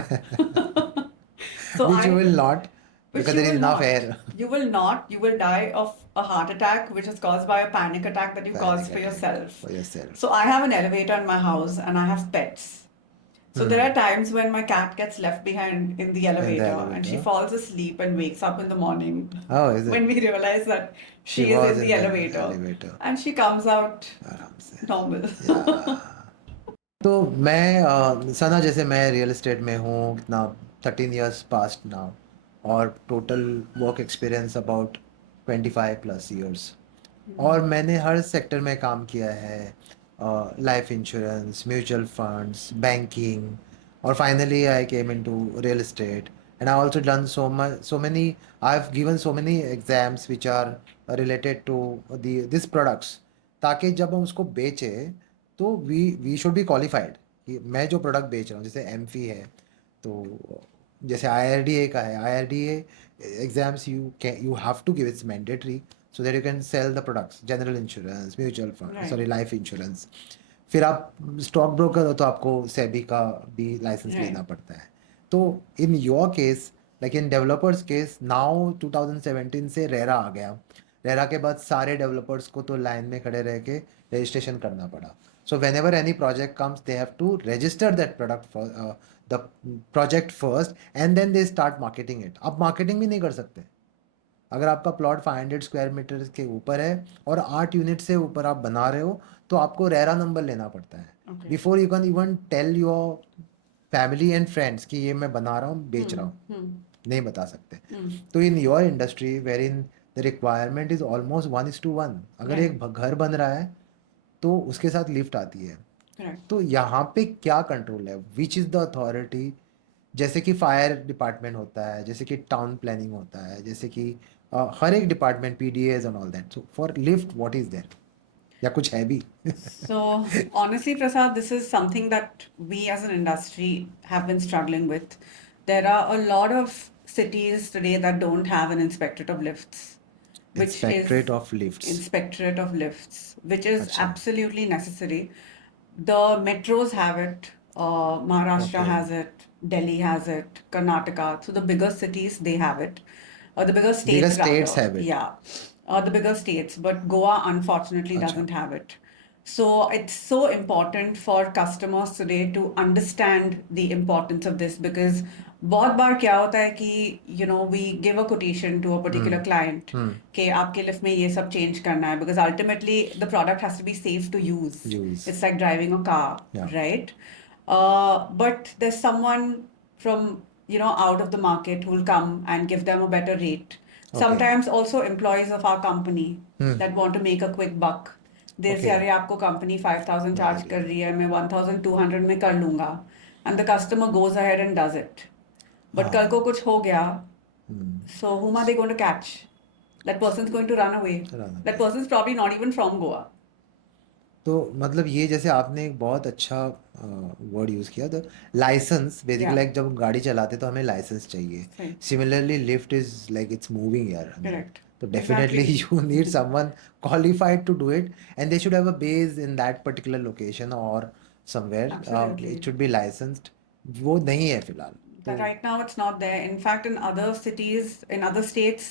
So Which you will not, which because you there is will enough not. air. You will not. You will die of a heart attack, which is caused by a panic attack that you Panic caused for attack yourself. for yourself. So I have an elevator in my house and I have pets. So there are times when my cat gets left behind in the In the elevator and she elevator. falls asleep and wakes up in the morning Oh, is when it? we realize that She she is was in in the the elevator elevator. and she comes out आराम से. normal. Yeah. तो मैं सना जैसे मैं real estate में हूँ कितना 13 years past now और total work experience about 25+ years और मैंने हर सेक्टर में काम किया है life insurance mutual funds banking और finally I came into real estate and I also done so many I have given so many exams which are related to this products ताकि जब हम उसको बेचें तो वी शुड बी क्वालिफाइड कि मैं जो प्रोडक्ट बेच रहा हूँ जैसे एमफी है तो जैसे आईआरडीए का है IRDA exams you have to give it's mandatory so that you can sell the products general insurance mutual fund Right. sorry life insurance फिर आप स्टॉक ब्रोकर हो तो आपको सेबी का भी लाइसेंस Right. लेना पड़ता है तो in your case like in developers case now 2017 से रेरा आ गया रेरा के बाद सारे डेवलपर्स को तो लाइन में खड़े रह के रजिस्ट्रेशन करना पड़ा so whenever any project comes they have to register that product the project first and then they start marketing it आप मार्केटिंग भी नहीं कर सकते अगर आपका प्लॉट 500 स्क्वायर मीटर के ऊपर है और 8 यूनिट से ऊपर आप बना रहे हो तो आपको रेरा नंबर लेना पड़ता है Okay. Before you can even tell your family and friends कि ये मैं बना रहा हूँ बेच रहा हूँ नहीं बता सकते तो in your industry where in the requirement is almost 1:1 अगर Right. एक घर बन रहा है तो उसके साथ लिफ्ट आती है Correct. तो यहाँ पे क्या कंट्रोल है विच इज़ द अथॉरिटी जैसे कि फायर डिपार्टमेंट होता है जैसे कि टाउन प्लानिंग होता है जैसे कि हर एक department PDAs and all that so for lift what is there या कुछ है भी So honestly, Prasad, this is something that we as an industry have been struggling with. There are a lot of cities today that don't have an inspectorate of lifts, which इंस्पेक्टरेट is of lifts inspectorate of lifts, which is अच्छा absolutely necessary. The metros have it, Maharashtra okay has it, Delhi has it, Karnataka. So the bigger cities, they have it, or the bigger bigger states states rather. Have it Yeah, the bigger states. But Goa unfortunately अच्छा doesn't have it. So it's so important for customers today to understand the importance of this because बहुत बार क्या होता है कि we give a quotation to a particular client कि आपके lift में ये सब चेंज करना है because ultimately the product has to be safe to use. Use It's like driving a car, या right? But there's someone from out of the market who will come and give them a better rate. Okay Sometimes also employees of our company that want to make a quick buck. They'll say okay अरे आपको company 5,000 charge कर रही है मैं 1,200 में कर लूंगा and the customer goes ahead and does it. But कल को कुछ हो गया so whom are they going to catch? That person's going to run away. Run That away. person's probably not even from Goa. तो मतलब ये जैसे आपने एक बहुत अच्छा वर्ड यूज़ किया तो लाइसेंस बेसिकली Yeah. लाइक जब हम गाड़ी चलाते तो हमें लाइसेंस चाहिए Right. Similarly lift is like it's moving यार Correct. तो definitely Exactly. You need someone qualified to do it and they should have a base in that particular location और somewhere Absolutely. It should be licensed वो नहीं है फिलहाल तो But right now it's not there. In fact, in other cities, in other states,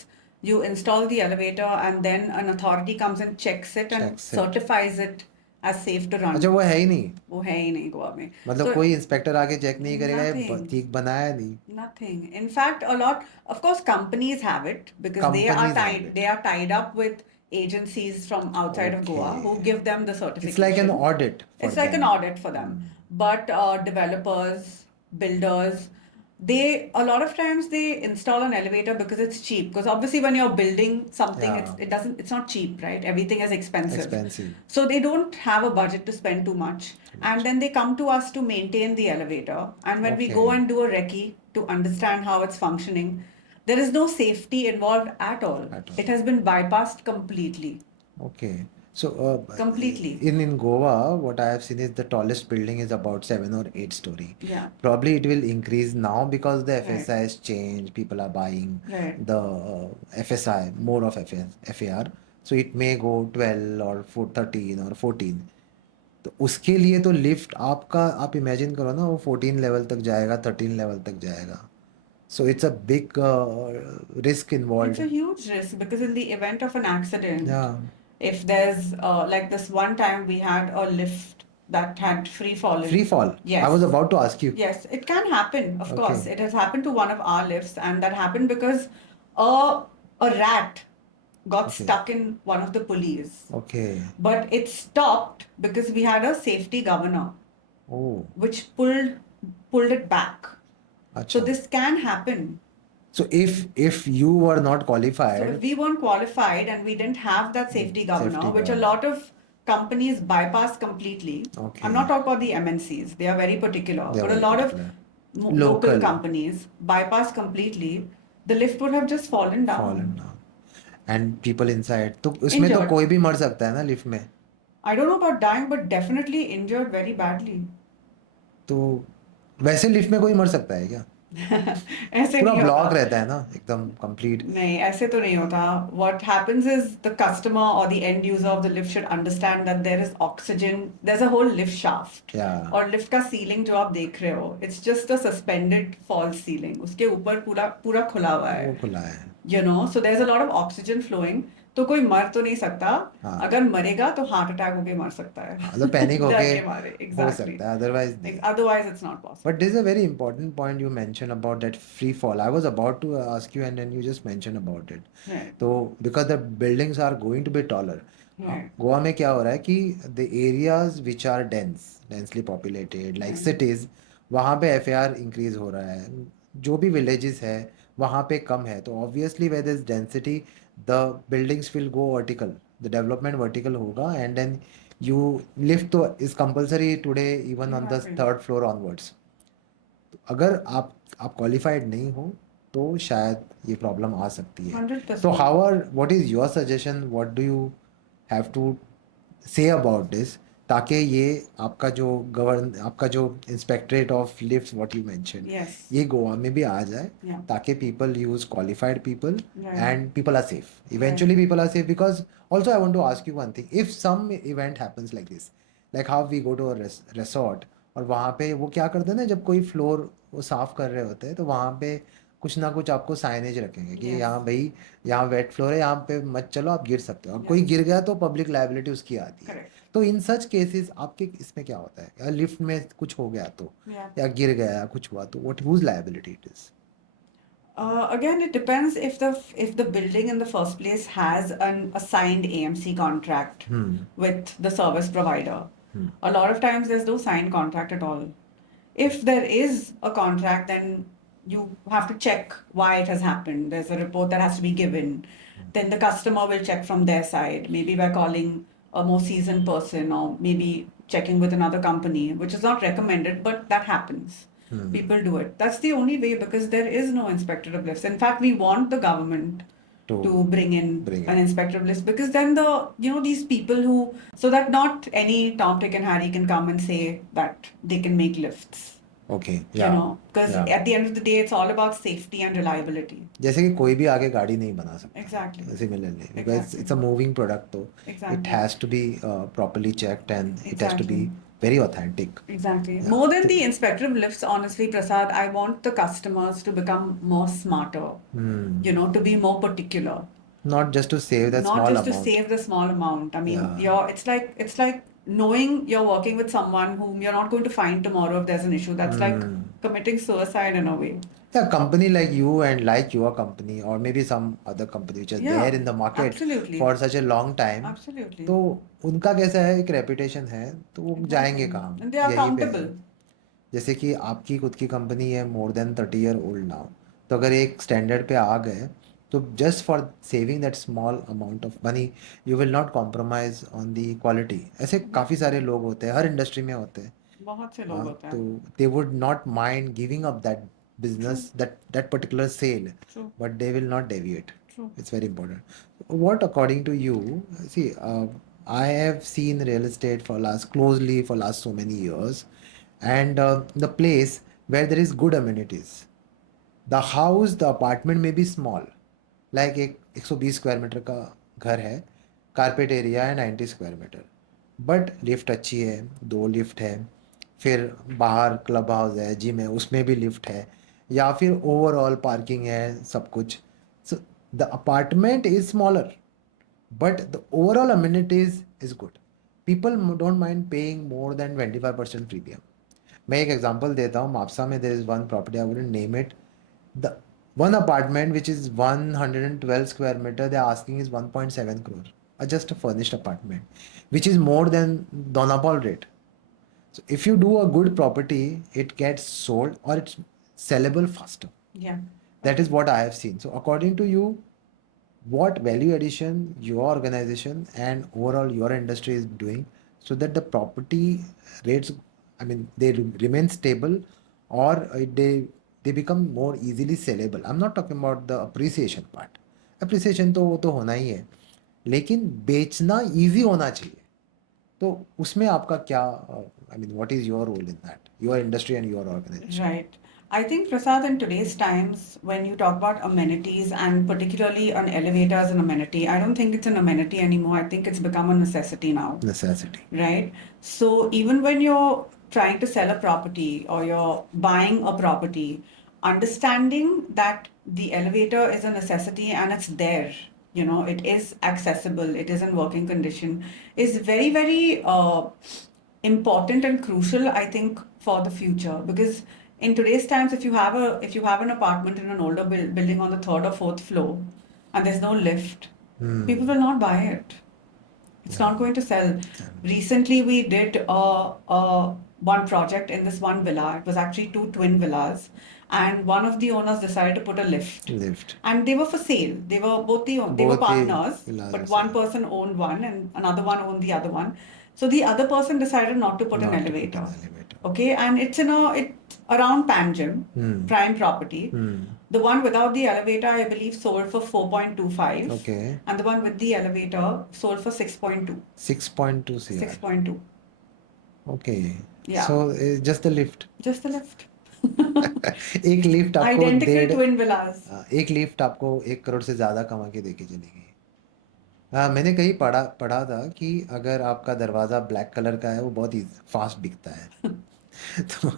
you install the elevator and then an authority comes and checks it and checks it certifies it as safe to run. अच्छा वो है ही नहीं वो है ही नहीं गोवा में. मतलब So कोई इंस्पेक्टर आके चेक नहीं करेगा ये nothing. ठीक बनाया नहीं Nothing. In fact, a lot, of course, companies have it because they are Companies have tied. it. They are tied up with agencies from outside of Goa who Okay. give them the certification. It's like an audit for It's like them. an audit for them. But developers, builders, a lot of times they install an elevator because it's cheap. Because obviously when you're building something, Yeah. it's not cheap, right? Everything is expensive. Expensive. So they don't have a budget to spend too much. And then they come to us to maintain the elevator. And when we go Okay. and do a recce to understand how it's functioning, there is no safety involved at all. At all. It has been bypassed completely. Okay. So Completely. in Goa, what I have seen is the tallest building is about 7 or 8 story. Yeah. Probably it will increase now because the Right. FSI has changed. People are buying Right. the FSI, more of FAR. So it may go 12 or 13 or 14. तो उसके लिए तो lift आपका आप imagine करो ना, वो 14 level तक जाएगा, 13 लेवल तक जाएगा. So it's a big risk It's involved. a huge risk because in the event of an accident, Yeah. if there's like this one time we had a lift that had free fallen. Free fall. Yes. I was about to ask you. Yes, it can happen, of course. Okay. It has happened to one of our lifts, and that happened because a, a rat got Okay. stuck in one of the pulleys. Okay. But it stopped because we had a safety governor, Oh. which pulled it back. So Acha. this can happen. So if you were not So qualified, if we weren't qualified and we didn't have that safety governor, safety which a governor. lot of companies bypass completely. Okay. I'm not talking about the MNCs; they are very particular. They are But a very lot particular. of Local. local companies bypass completely. The lift would have just fallen down. Fallen down. And people inside. तो उसमें तो Injured. कोई भी मर सकता है ना lift में. I don't know about dying, but definitely injured very badly. तो वैसे लिफ्ट में कोई मर सकता है क्या? ऐसे पूरा नहीं ब्लॉक होता. रहता है ना एकदम कंप्लीट. नहीं, ऐसे तो नहीं होता. What happens is the customer or the end user of the lift should understand that there is oxygen. There's a whole lift shaft. Yeah. और lift का ceiling जो आप देख रहे हो, it's just a suspended false ceiling. उसके ऊपर पूरा पूरा खुला हुआ है. वो खुला है. You know, so there's a lot of oxygen flowing. तो कोई मर तो नहीं सकता. हाँ. अगर मरेगा तो हार्ट अटैक होके मर सकता है. मतलब पैनिक डर होके के मारे. हो Exactly. सकता है, otherwise नहीं. Otherwise, it's not possible. But this is a very important point you mentioned about that free fall. I was about to ask you, and then you just mentioned about it. Right. So because the buildings are going to be taller. Right. Goa में क्या हो रहा है कि the areas which are densely populated, like Right. cities, वहाँ पे FAR increase हो रहा है. जो भी villages है वहाँ पे कम है. तो obviously where there is density, the buildings will go vertical. The development vertical होगा, and then you lift तो is compulsory today even on the Exactly. third floor onwards. अगर आप क्वालिफाइड नहीं हो तो शायद ये प्रॉब्लम आ सकती है. 100%. तो how are what is your suggestion, what do you have to say about this, ताकि ये आपका जो inspectorate of lifts what you mention, Yes. ये गोवा में भी आ जाए, Yeah. ताकि people use qualified people Right. And people are safe. Eventually people are safe because also I want to ask you one thing. If some event happens like this, like how we go to a resort, और वहाँ पे वो क्या करते हैं ना, जब कोई फ्लोर वो साफ कर रहे होते हैं तो वहाँ पे कुछ ना कुछ आपको साइनेज रखेंगे कि Yes. यहाँ भाई यहाँ वेट फ्लोर है, यहाँ पे मत चलो, आप गिर सकते हो. अब Yes. कोई गिर गया तो पब्लिक लायबिलिटी उसकी आती है. Correct. तो इन सच केसेस आपके इसमें क्या होता है, या लिफ्ट में कुछ हो गया तो, Yeah. या गिर गया या कुछ हुआ तो, what whose liability it is? Again, it depends if the building in the first place has an assigned AMC contract with the service provider. A lot of times there's no signed contract at all. If there is a contract, then you have to check why it has happened. There's a report that has to be given. Then the customer will check from their side, maybe by calling a more seasoned person or maybe checking with another company, which is not recommended, but that happens. People do it. That's the only way because there is no inspector of lifts. In fact, we want the government to bring in an inspector of lifts because then these people who, so that not any Tom, Dick and Harry can come and say that they can make lifts. Okay, You yeah. know, because Yeah. at the end of the day, it's all about safety and reliability. जैसे कि कोई भी आगे गाड़ी नहीं बना सकता. Exactly. Similarly, because Exactly. it's a moving product, so Exactly. it has to be properly checked, and it has to be Exactly. very authentic. Exactly. Yeah. More than the inspector of lifts, honestly, Prasad, I want the customers to become more smarter. To be more particular. Not just to save that Not small just amount. to save the small amount. I mean, Yeah. it's like knowing you're working with someone whom you're not going to find tomorrow if there's an issue. That's like committing suicide in a way. Yeah, company like you and like your company, or maybe some other company which is Yeah, there in the market absolutely. for such a long time. Absolutely. तो उनका कैसा है, एक reputation है, तो वो Exactly. जाएंगे कहाँ, And they are यहीं पे है. accountable. जैसे कि आपकी खुद की कंपनी है more than 30 year old now, तो अगर एक स्टैंडर्ड पे आ गए तो just for saving that small amount of money you will not compromise on the quality. ऐसे काफ़ी सारे लोग होते हैं, हर इंडस्ट्री में होते हैं. बहुत से लोग होते हैं. तो they would not mind giving up that business, that particular sale. True. But they will not deviate. True. It's very important. What according to you, see, I have seen real estate for last so many years, and the place where there is good amenities. The house, the apartment may be small, like एक 120 square metre का घर है, carpet area है 90 square metre, but lift अच्छी है, दो lift है, फिर बाहर क्लब हाउस है, जिम है, उसमें भी लिफ्ट है, या फिर ओवरऑल पार्किंग है, सब कुछ. So the apartment is smaller, but the overall amenities is good. People don't mind paying more than 25% premium. मैं एक एग्जांपल देता हूँ. मापसा में there is one property, I wouldn't name it. The one apartment which is 112 square meter, they are asking is 1.7 crore. Just a furnished apartment, which is more than Donapal rate. So if you do a good property, it gets sold or it's sellable faster. Yeah. That is what I have seen. So according to you, what value addition your organization and overall your industry is doing so that the property rates, I mean, they remain stable, or they become more easily sellable. I'm not talking about the appreciation part. Appreciation तो वो तो होना ही है, लेकिन बेचना easy होना चाहिए. तो उसमें आपका क्या, I mean, what is your role in that, your industry and your organization? Right. I think, Prasad, in today's times, when you talk about amenities and particularly an elevator as an amenity, I don't think it's an amenity anymore. I think it's become a necessity now. Necessity. Right? So even when you're trying to sell a property or you're buying a property, understanding that the elevator is a necessity and it's there, it is accessible, it is in working condition, is very, very important and crucial, I think, for the future. Because in today's times, if you have an apartment in an older building on the third or fourth floor and there's no lift, people will not buy it. It's not going to sell. Recently, we did one project in this one villa. It was actually two twin villas, and one of the owners decided to put a lift. Lift. And they were for sale. They were they were Both the partners, villas but are one sale. person owned one and another one owned the other one. So the other person decided not to put an Not to put elevator. an elevator. Okay, and it's around Panjim, prime property. The one without the elevator, I believe, sold for 4.25. Okay. And the one with the elevator sold for 6.2. 6.2 CR. 6.2. Okay. Yeah. So just the lift. Just the lift. एक lift आपको Identical twin villas. एक lift आपको 1 करोड़ से ज्यादा कमा के देके चलेगी. हाँ, मैंने कहीं पढ़ा था कि अगर आपका दरवाजा ब्लैक कलर का है वो बहुत फास्ट बिकता है. So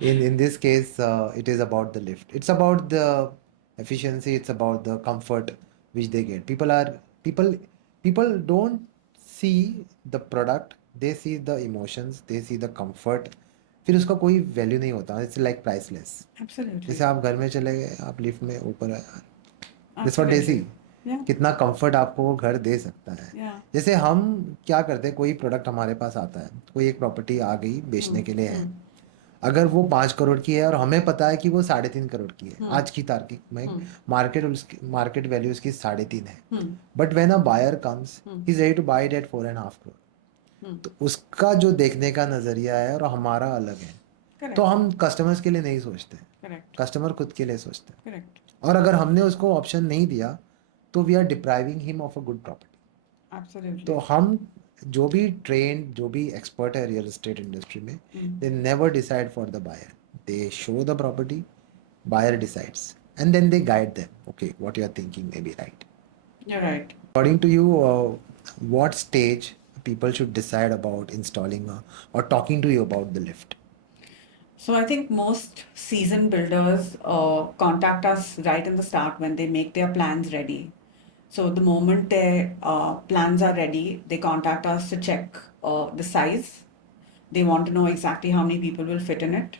in this case, it is about the lift. It's about the efficiency. It's about the comfort which they get. People don't see the product. They see the emotions. They see the comfort. फिर उसका कोई value नहीं होता. It's like priceless. Absolutely. जैसे आप घर में चले गए, आप लिफ्ट में ऊपर आए. That's what they see. Yeah. कितना कंफर्ट आपको वो घर दे सकता है. Yeah. जैसे हम क्या करते हैं, कोई प्रोडक्ट हमारे पास आता है, कोई एक प्रॉपर्टी आ गई बेचने के लिए है. अगर वो 5 करोड़ की है और हमें पता है कि वो 3.5 करोड़ की है, आज की तारीख में मार्केट वैल्यू उसकी 3.5 है, but when a buyer comes he is ready to buy it at 4.5 crore. तो उसका जो देखने का नजरिया है और हमारा अलग है. Correct. तो हम कस्टमर्स के लिए नहीं सोचते, Correct. कस्टमर खुद के लिए सोचते हैं. Correct. और अगर हमने उसको ऑप्शन नहीं दिया तो we are depriving him of a good property. Absolutely. तो हम जो भी ट्रेन, जो भी एक्सपर्ट है रियल एस्टेट इंडस्ट्री में, they never decide for the buyer. They show the property, buyer decides, and then they guide them. Okay, what you are thinking may be right. You're right. According to you, what stage people should decide about installing or talking to you about the lift? So I think most seasoned builders contact us right in the start when they make their plans ready. So the moment their plans are ready, they contact us to check the size. They want to know exactly how many people will fit in it.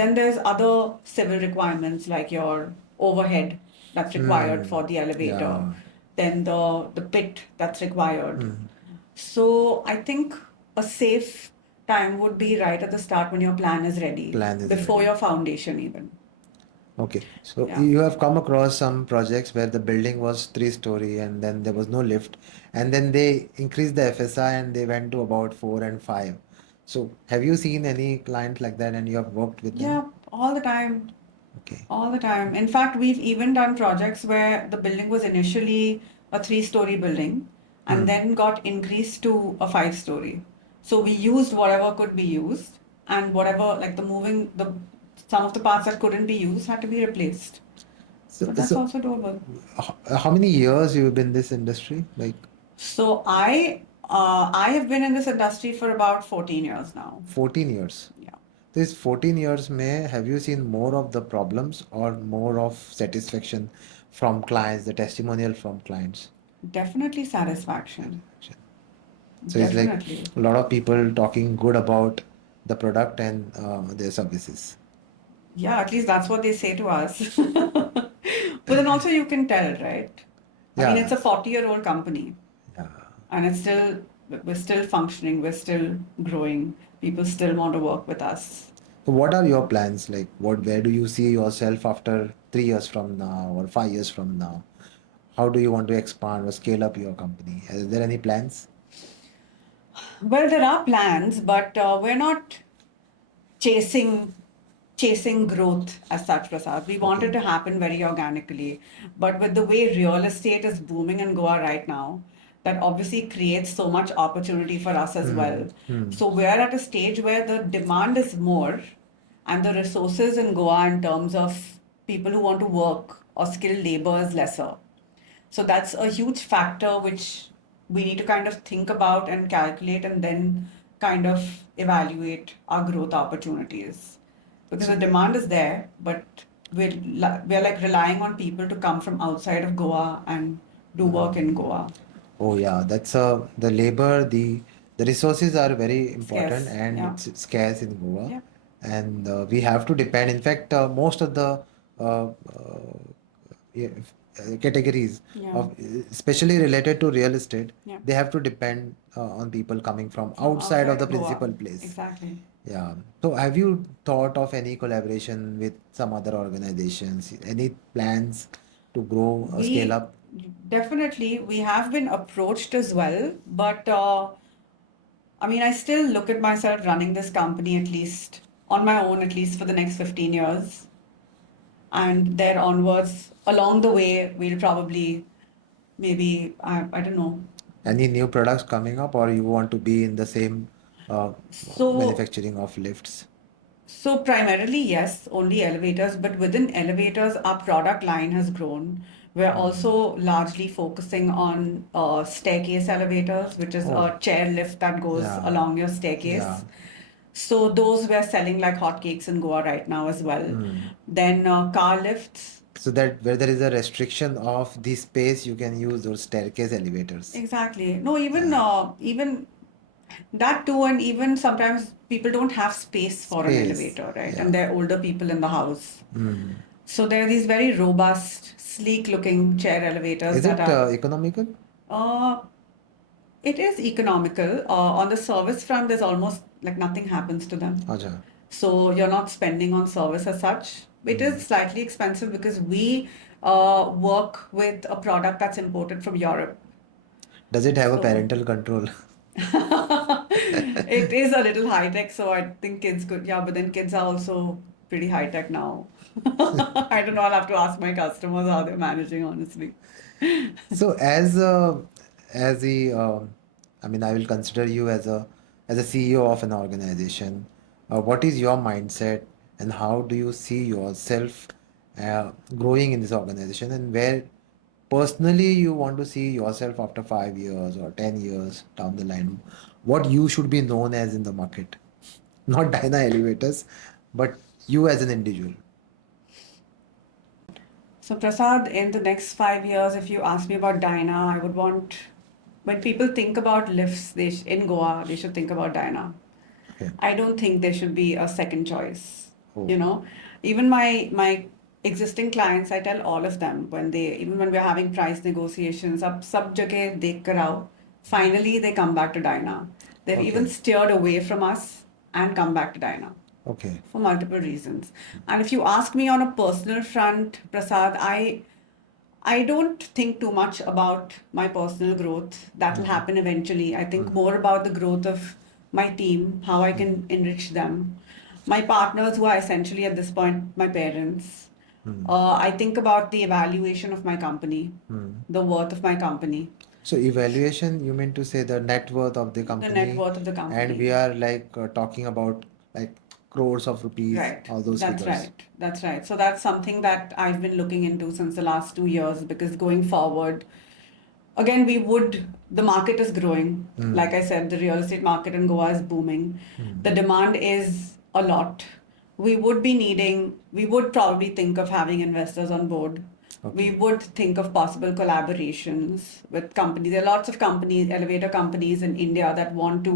Then there's other civil requirements like your overhead that's required for the elevator. Yeah. Then the pit that's required. So I think a safe time would be right at the start when your plan is ready. Plan is before ready. your foundation even. Okay, so Yeah. you have come across some projects where the building was 3-story and then there was no lift, and then they increased the FSI and they went to about 4 and 5. So have you seen any client like that and you have worked with them? Yeah, all the time. Okay. All the time. In fact, we've even done projects where the building was initially a 3-story building, and then got increased to a 5 story. So we used whatever could be used, and whatever, like some of the parts that couldn't be used had to be replaced. So that's So also doable. how many years you've been in this industry? Like So I have been in this industry for about 14 years now. 14 years. Yeah. This 14 years may have you seen more of the problems or more of satisfaction from clients, the testimonial from clients? Definitely satisfaction. So it's like Definitely. a lot of people talking good about the product and their services. Yeah, at least that's what they say to us. But then also you can tell, right? I mean, it's Yeah, a 40-year-old company, yeah. and we're still functioning, we're still growing. People still want to work with us. So what are your plans? Like where do you see yourself after 3 years from now or 5 years from now? How do you want to expand or scale up your company? Is there any plans? Well, there are plans, but we're not chasing chasing growth as such, Prasad. We want Okay. it to happen very organically. But with the way real estate is booming in Goa right now, that obviously creates so much opportunity for us as well. So we're at a stage where the demand is more and the resources in Goa in terms of people who want to work or skilled labor is lesser. So that's a huge factor which we need to kind of think about and calculate and then kind of evaluate our growth opportunities. Because the demand is there, but we're like relying on people to come from outside of Goa and do work in Goa. Oh yeah, that's the labor, the resources are very important Scarce. and Yeah. it's scarce in Goa, Yeah. and we have to depend. In fact, most of the yeah, categories Yeah. of especially related to real estate, Yeah. they have to depend on people coming from From outside of outside the of Goa. principal place. Exactly. Yeah. So have you thought of any collaboration with some other organizations? Any plans to grow or scale We up? definitely we have been approached as well, but I mean, I still look at myself running this company at least on my own, at least for the next 15 years. And there onwards, along the way, we'll probably maybe, I don't know. Any new products coming up, or you want to be in the same uh, So, manufacturing of lifts? so primarily, yes, only elevators, but within elevators, our product line has grown. We're also largely focusing on staircase elevators, which is Oh, a chair lift that goes yeah, along your yeah. staircase. So those we're selling like hotcakes in Goa right now as well. Then car lifts. So that where there is a restriction of the space, you can use those staircase elevators. Exactly. No, even that too, and even sometimes people don't have space for an Space, elevator, right? And yeah. they're older people in the house. So there are these very robust, sleek-looking chair elevators Is that it are. economical? Uh, it is economical. On the service front, there's almost like nothing happens to them. Acha. So you're not spending on service as such. It is slightly expensive because we work with a product that's imported from Europe. Does it have a So parental control? it is a little high tech, so I think kids could, yeah, but then kids are also pretty high tech now. I don't know, I'll have to ask my customers how they're managing, honestly. So as the I mean, I will consider you as a CEO of an organization. What is your mindset, and how do you see yourself growing in this organization, and where personally you want to see yourself after 5 years or 10 years down the line? What you should be known as in the market, not Dyna Elevators, but you as an individual. So, Prasad, in the next 5 years, if you ask me about Dyna, I would want, when people think about lifts in Goa, they should think about Dyna. Okay. I don't think there should be a second choice. Oh, You know, even my existing clients, I tell all of them when even when we're having price negotiations, ab sab jagah dekh kar aao, finally they come back to Dyna. They've even okay, steered away from us and come back to Dyna okay. for multiple reasons. And if you ask me on a personal front, Prasad, I don't think too much about my personal growth. That will happen eventually. I think more about the growth of my team, how I can enrich them. My partners, who are essentially at this point my parents. I think about the evaluation of my company, the worth of my company. So evaluation, you mean to say the net worth of the The net company, worth of the and we company. are like talking about like crores of rupees, Right. all those That's figures. right. That's right. So that's something that I've been looking into since the last 2 years, because going forward, again, the market is growing. Like I said, the real estate market in Goa is booming. The demand is a lot. We would probably think of having investors on board. We Okay. would think of possible collaborations with companies. There are lots of companies, elevator companies in India that want to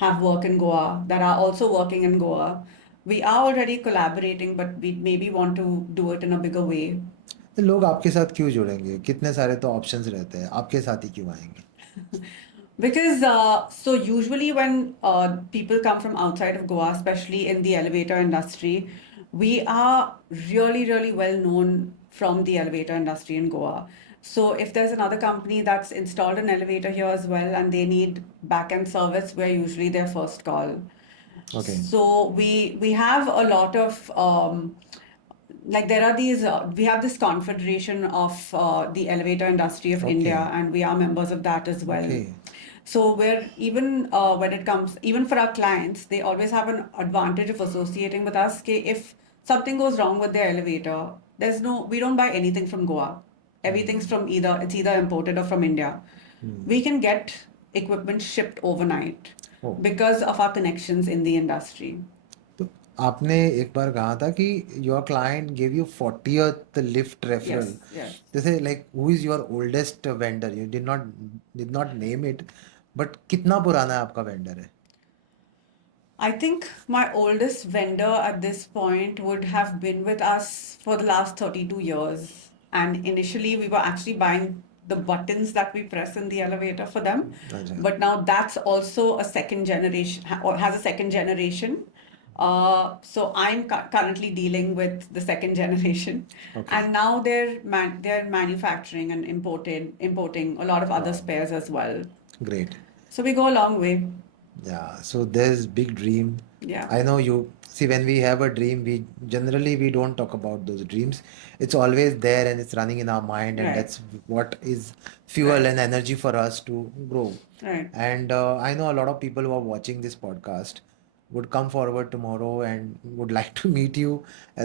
have work in Goa, that are also working in Goa. We are already collaborating, but we maybe want to do it in a bigger way. तो लोग आपके साथ क्यों जुड़ेंगे? कितने सारे तो options रहते हैं, आपके साथ ही क्यों आएंगे? Because so usually when people come from outside of Goa, especially in the elevator industry, we are really, really well known from the elevator industry in Goa. So if there's another company that's installed an elevator here as well and they need back-end service, we're usually their first call. Okay. So we have a lot of like there are these we have this confederation of the elevator industry of India, Okay. and we are members of that as well. Okay. So we're even when it comes, even for our clients, they always have an advantage of associating with us. Okay, if something goes wrong with their elevator, we don't buy anything from Goa. Everything's from it's either imported or from India. We can get equipment shipped overnight Oh. because of our connections in the industry. तो आपने एक बार कहा था कि your client give you 40th lift referral. Yes, yes. जैसे like who is your oldest vendor? You did not name it, but कितना पुराना है आपका वेंडर है? I think my oldest vendor at this point would have been with us for the last 32 years. And initially, we were actually buying the buttons that we press in the elevator for them. अच्छा. But now that's also a second generation, or has a second generation. So I'm currently dealing with the second generation. Okay. And now they're manufacturing and importing a lot of other Wow. spares as well. Great. So we go a long way. Yeah, so there's big dream. Yeah. I know you see when we have a dream, we don't talk about those dreams. It's always there and it's running in our mind, and Right. that's what is fuel Right. and energy for us to grow. Right. And I know a lot of people who are watching this podcast would come forward tomorrow and would like to meet you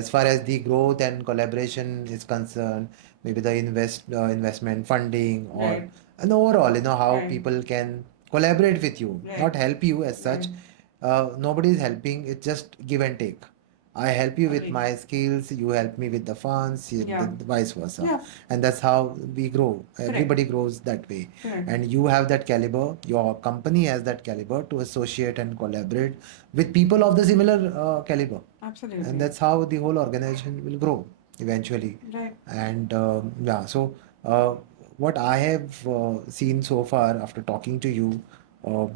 as far as the growth and collaboration is concerned, maybe the investment funding, or Right. and overall, how Right. people can collaborate with you, Right. not help you as such. Nobody is helping, it's just give and take. I help you with Agreed. my skills, you help me with the funds, Yeah. vice versa. Yeah. And that's how we grow. Everybody grows that way. Correct. And you have that caliber, your company has that caliber to associate and collaborate with people of the similar caliber. Absolutely. And that's how the whole organization will grow eventually. Right. And yeah, so what I have seen so far after talking to you, uh,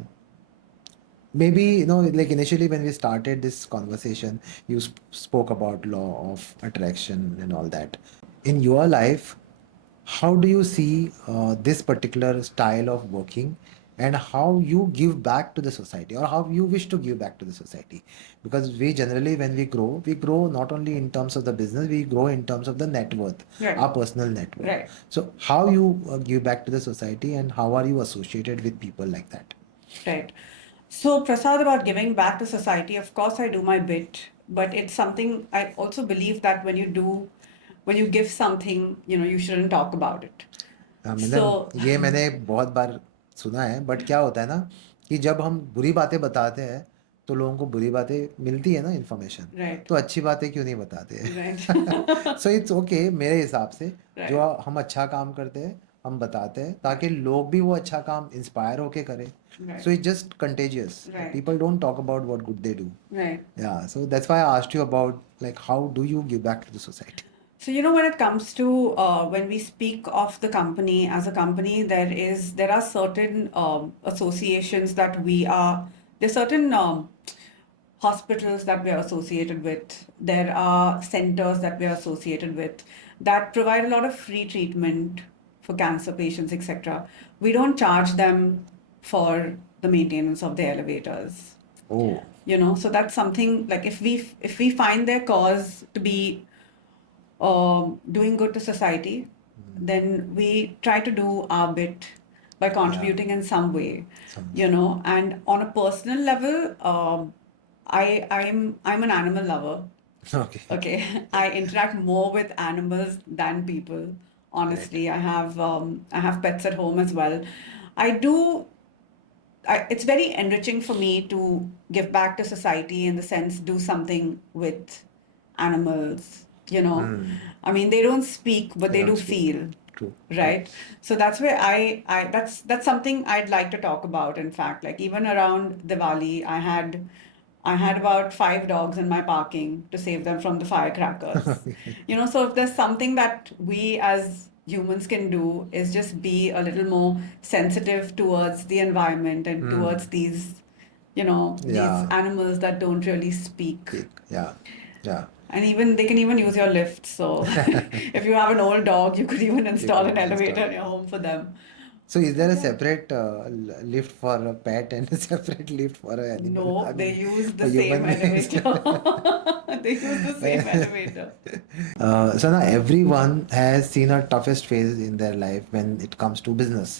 maybe like initially when we started this conversation, you spoke about law of attraction and all that. In your life, how do you see this particular style of working, and how you give back to the society, or how you wish to give back to the society? Because we generally, when we grow not only in terms of the business, we grow in terms of the net worth, Right. our personal net worth. Right. So how you give back to the society, and how are you associated with people like that? Right. So, Prasad, about giving back to society, of course, I do my bit, but it's something I also believe that when you give something, you shouldn't talk about it. मतलब So, ये मैंने बहुत बार सुना है, but क्या होता है ना कि जब हम बुरी बातें बताते हैं तो लोगों को बुरी बातें मिलती है ना इन्फॉर्मेशन, right, तो अच्छी बातें क्यों नहीं बताते हैं? right, सो इट्स ओके, मेरे हिसाब से जो right, हम अच्छा काम करते हैं हम बताते हैं ताकि लोग भी वो अच्छा काम इंस्पायर होके करें. right, So it's just contagious. right, People don't talk about what good they do. right. Yeah, so that's why I asked you about like how do you give back to the society? So, when it comes to when we speak of the company as a company, there are certain associations that there's certain hospitals that we are associated with. There are centers that we are associated with that provide a lot of free treatment for cancer patients, etc. We don't charge them for the maintenance of the elevators. Oh, So that's something like if we find their cause to be doing good to society, then we try to do our bit. by Yeah. contributing in some way, Some. you know. And on a personal level, I'm an animal lover. Okay. Okay, I interact more with animals than people. Great. Honestly, I have pets at home as well. I do. It's very enriching for me to give back to society in the sense do something with animals. You know, Hmm. I mean they don't speak, but They they don't do speak. feel, True. True. right? So that's where I that's something I'd like to talk about. In fact, like even around Diwali, I had about 5 dogs in my parking to save them from the firecrackers. You know, so if there's something that we as humans can do is just be a little more sensitive towards the environment and Hmm. towards these, you know, these Yeah. animals that don't really speak. Speak. Yeah. Yeah. And even they can even use your lift. So if you have an old dog, you could even You install could an install elevator in it. your home for them. So is So there a yeah. separate lift for a pet and a separate lift for an animal? I No, they mean, use for the same human beings. elevator. They use the same elevator. So now everyone has seen a toughest phase in their life when it comes to business.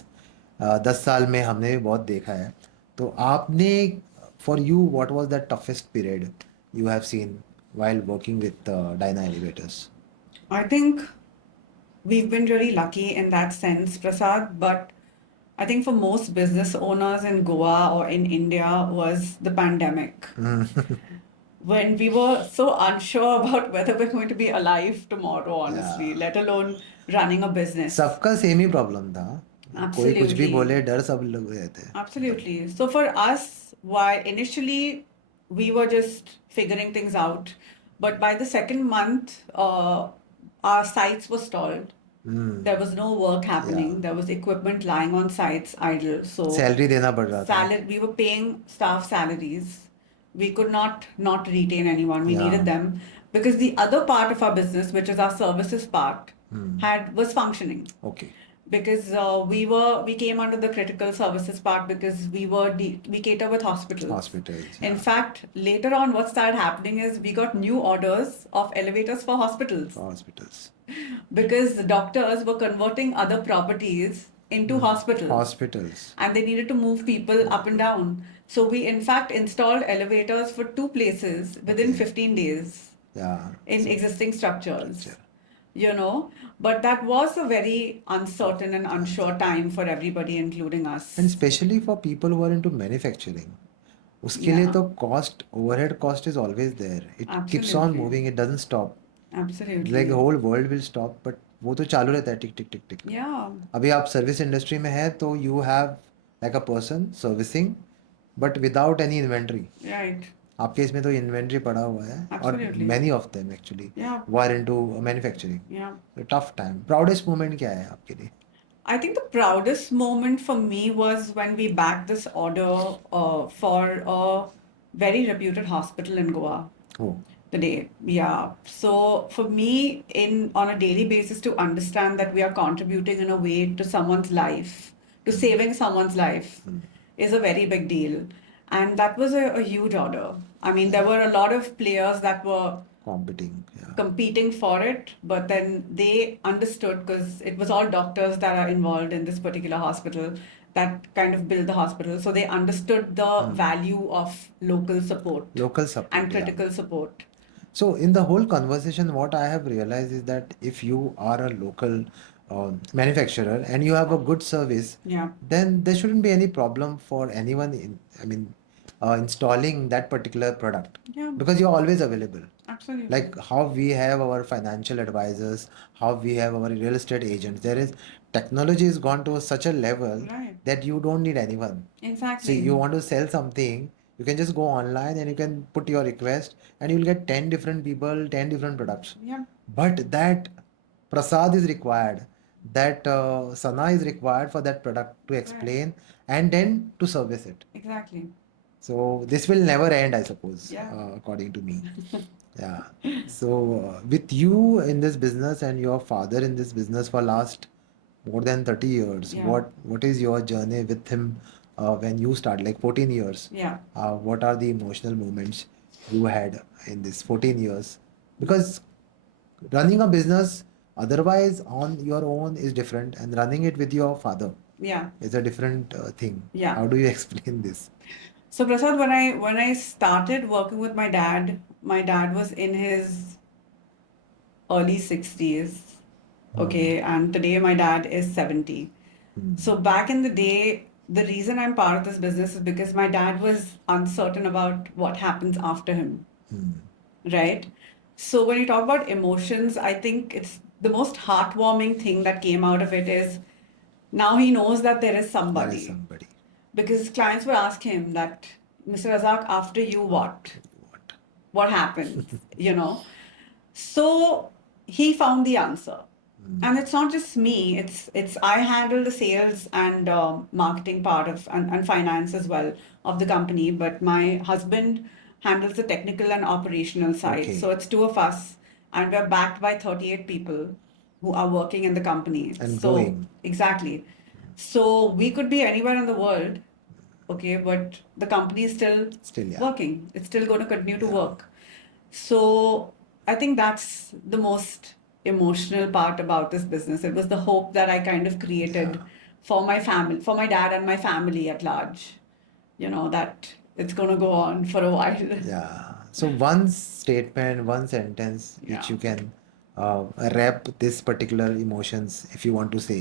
10 साल में हमने भी बहुत देखा है. तो आपने for you what was the toughest period you have seen while working with Dyna Elevators? I think we've been really lucky in that sense, Prasad, but I think for most business owners in Goa or in India was the pandemic. When we were so unsure about whether we're going to be alive tomorrow, honestly, Yeah. let alone running a business. सबका same ही problem था. कोई कुछ भी Absolutely. बोले डर सब लोग रहते हैं. Absolutely. So for us, while initially we were just figuring things out, but by the second month, our sites were stalled. There was no work happening. Yeah. There was equipment lying on sites idle. So salary देना पड़ रहा था. we were paying staff salaries. We could not retain anyone. We needed Yeah. them because the other part of our business, which is our services part, was functioning Okay. because we came under the critical services part because we cater with hospitals. Hospitals. In Yeah. fact, later on, what started happening is we got new orders of elevators for hospitals Hospitals. because the doctors were converting other properties into hospitals Hospitals. and they needed to move people up and down. So we in fact installed elevators for 2 places within Okay. 15 days Yeah. in So, existing structures. structure. You know, but that was a very uncertain and unsure time for everybody, including us. And especially for people who are into manufacturing. उसके लिए Yeah, तो cost, overhead cost is always there. It keeps on absolutely. moving. It doesn't stop. Absolutely. Like the whole world will stop, but वो तो चालू रहता है टिक टिक टिक टिक. Yeah, अभी आप सर्विस इंडस्ट्री में है तो you have like a person servicing, but without any inventory. right. आपके इसमें तो इन्वेंट्री पड़ा हुआ है और Absolutely. many of them actually Yeah, who are into manufacturing. yeah. A tough time. Proudest moment क्या है आपके लिए? I think the proudest moment for me was when we backed this order for a very reputed hospital in Goa. Oh. The day, yeah. So for me, on a daily basis, to understand that we are contributing in a way to someone's life, to saving someone's life, is a very big deal, and that was a huge order. I mean, there were a lot of players that were Competing. Yeah. competing for it, but then they understood because it was all doctors that are involved in this particular hospital that kind of build the hospital. So they understood the value of local support Local support. and Yeah. critical support. So in the whole conversation, what I have realized is that if you are a local manufacturer and you have a good service, Yeah. then there shouldn't be any problem for anyone installing that particular product Yeah, because you're always available. absolutely. Like how we have our financial advisors, how we have our real estate agents. There is technology has gone to such a level Right. that you don't need anyone. So Exactly. you want to sell something, you can just go online and you can put your request and you'll get 10 different people, 10 different products. Yeah. But that Prasad is required, that Sanaa is required for that product to explain and then to service it. Exactly. So this will never end, I suppose, Yeah. according to me. Yeah. So with you in this business and your father in this business for last more than 30 years, Yeah. what is your journey with him when you started, like 14 years? Yeah. What are the emotional moments you had in this 14 years? Because running a business otherwise on your own is different and running it with your father Yeah. is a different thing. Yeah. How do you explain this? So Prasad, when I started working with my dad was in his early 60s. Okay, and today my dad is 70. So back in the day, the reason I'm part of this business is because my dad was uncertain about what happens after him, right? So when you talk about emotions, I think it's the most heartwarming thing that came out of it is now he knows that there is There is somebody. somebody. Because clients would ask him that, Mr. Razak, after you, what? What? What happens? You know? So he found the answer. And it's not just me, it's I handle the sales and marketing part of and finance as well of the company, but my husband handles the technical and operational side. Okay. So it's two of us, and we're backed by 38 people who are working in the company. And So growing. exactly. So we could be anywhere in the world, okay, but the company is still Still, yeah. working. It's still going to continue to Yeah. work. So I think that's the most emotional part about this business. It was the hope that I kind of created Yeah. for my family, for my dad and my family at large. You know, that it's going to go on for a while. Yeah. So one statement, one sentence which Yeah. you can wrap this particular emotions, if you want to say,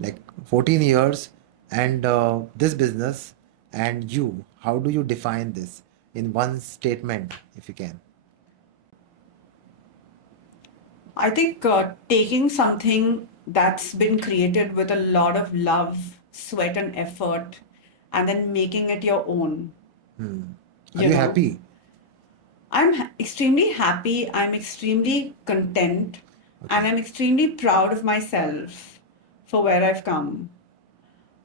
like 14 years and this business and you, how do you define this in one statement, if you can? I think taking something that's been created with a lot of love, sweat, and effort, and then making it your own, Are you you know. happy? I'm extremely happy, I'm extremely content, and Okay. I'm extremely proud of myself for where I've come,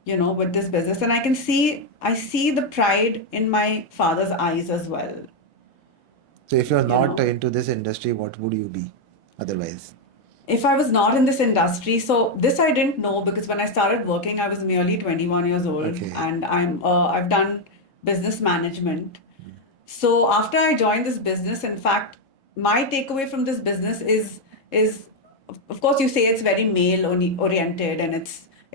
you know, with this business. And I see the pride in my father's eyes as well, So if you're you not know. into this industry, what would you be otherwise? If I was not in this industry, so this I didn't know because when I started working, I was merely 21 years old, Okay. and I've done business management. So after I joined this business, in fact, my takeaway from this business is of course you say it's very male oriented and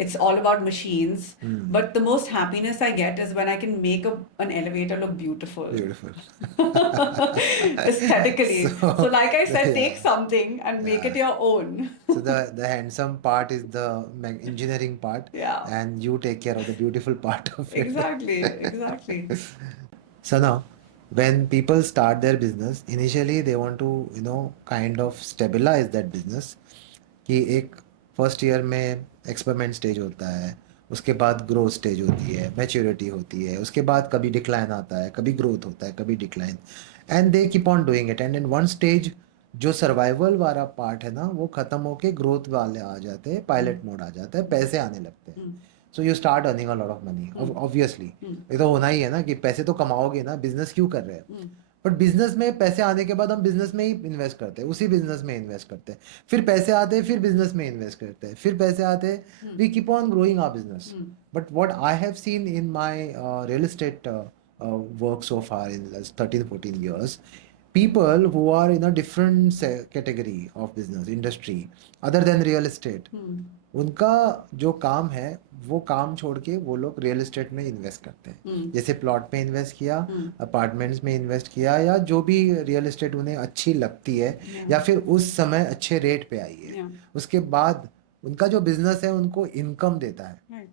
it's all about machines. But the most happiness I get is when I can make an elevator look beautiful. Beautiful. Aesthetically. So like I said, take Yeah. something and make it Yeah. your own. So the handsome part is the engineering part, Yeah. and you take care of the beautiful part of it. Exactly, exactly. So now, when people start their business, initially they want to, kind of stabilize that business. कि एक first year में experiment stage होता है, उसके बाद growth stage होती है, maturity होती है, उसके बाद कभी डिक्लाइन आता है, कभी ग्रोथ होता है, कभी decline, and they keep on doing it, and in one stage जो सर्वाइवल वाला पार्ट है ना वो ख़त्म होके ग्रोथ वाले आ जाते हैं, पायलट मोड आ जाता है, पैसे आने लगते हैं. So you start earning a lot of money. Obviously ये तो होना ही है ना कि पैसे तो कमाओगे ना, बिजनेस क्यों कर रहे हैं. बट बिजनेस में पैसे आने के बाद हम बिजनेस में ही इन्वेस्ट करते हैं, उसी बिजनेस में इन्वेस्ट करते हैं, फिर पैसे आते हैं, फिर बिजनेस में इन्वेस्ट करते हैं, फिर पैसे आते हैं, we keep on growing our business. But what I have seen in my real estate work so far in the last 13 14 years, people who are in a different category of business industry other than real estate, उनका जो काम है वो काम छोड़ के वो लोग रियल एस्टेट में इन्वेस्ट करते हैं. जैसे प्लॉट में इन्वेस्ट किया, अपार्टमेंट्स में इन्वेस्ट किया, या जो भी रियल एस्टेट उन्हें अच्छी लगती है, या फिर उस समय अच्छे रेट पे आई है, उसके बाद उनका जो बिजनेस है उनको इनकम देता है,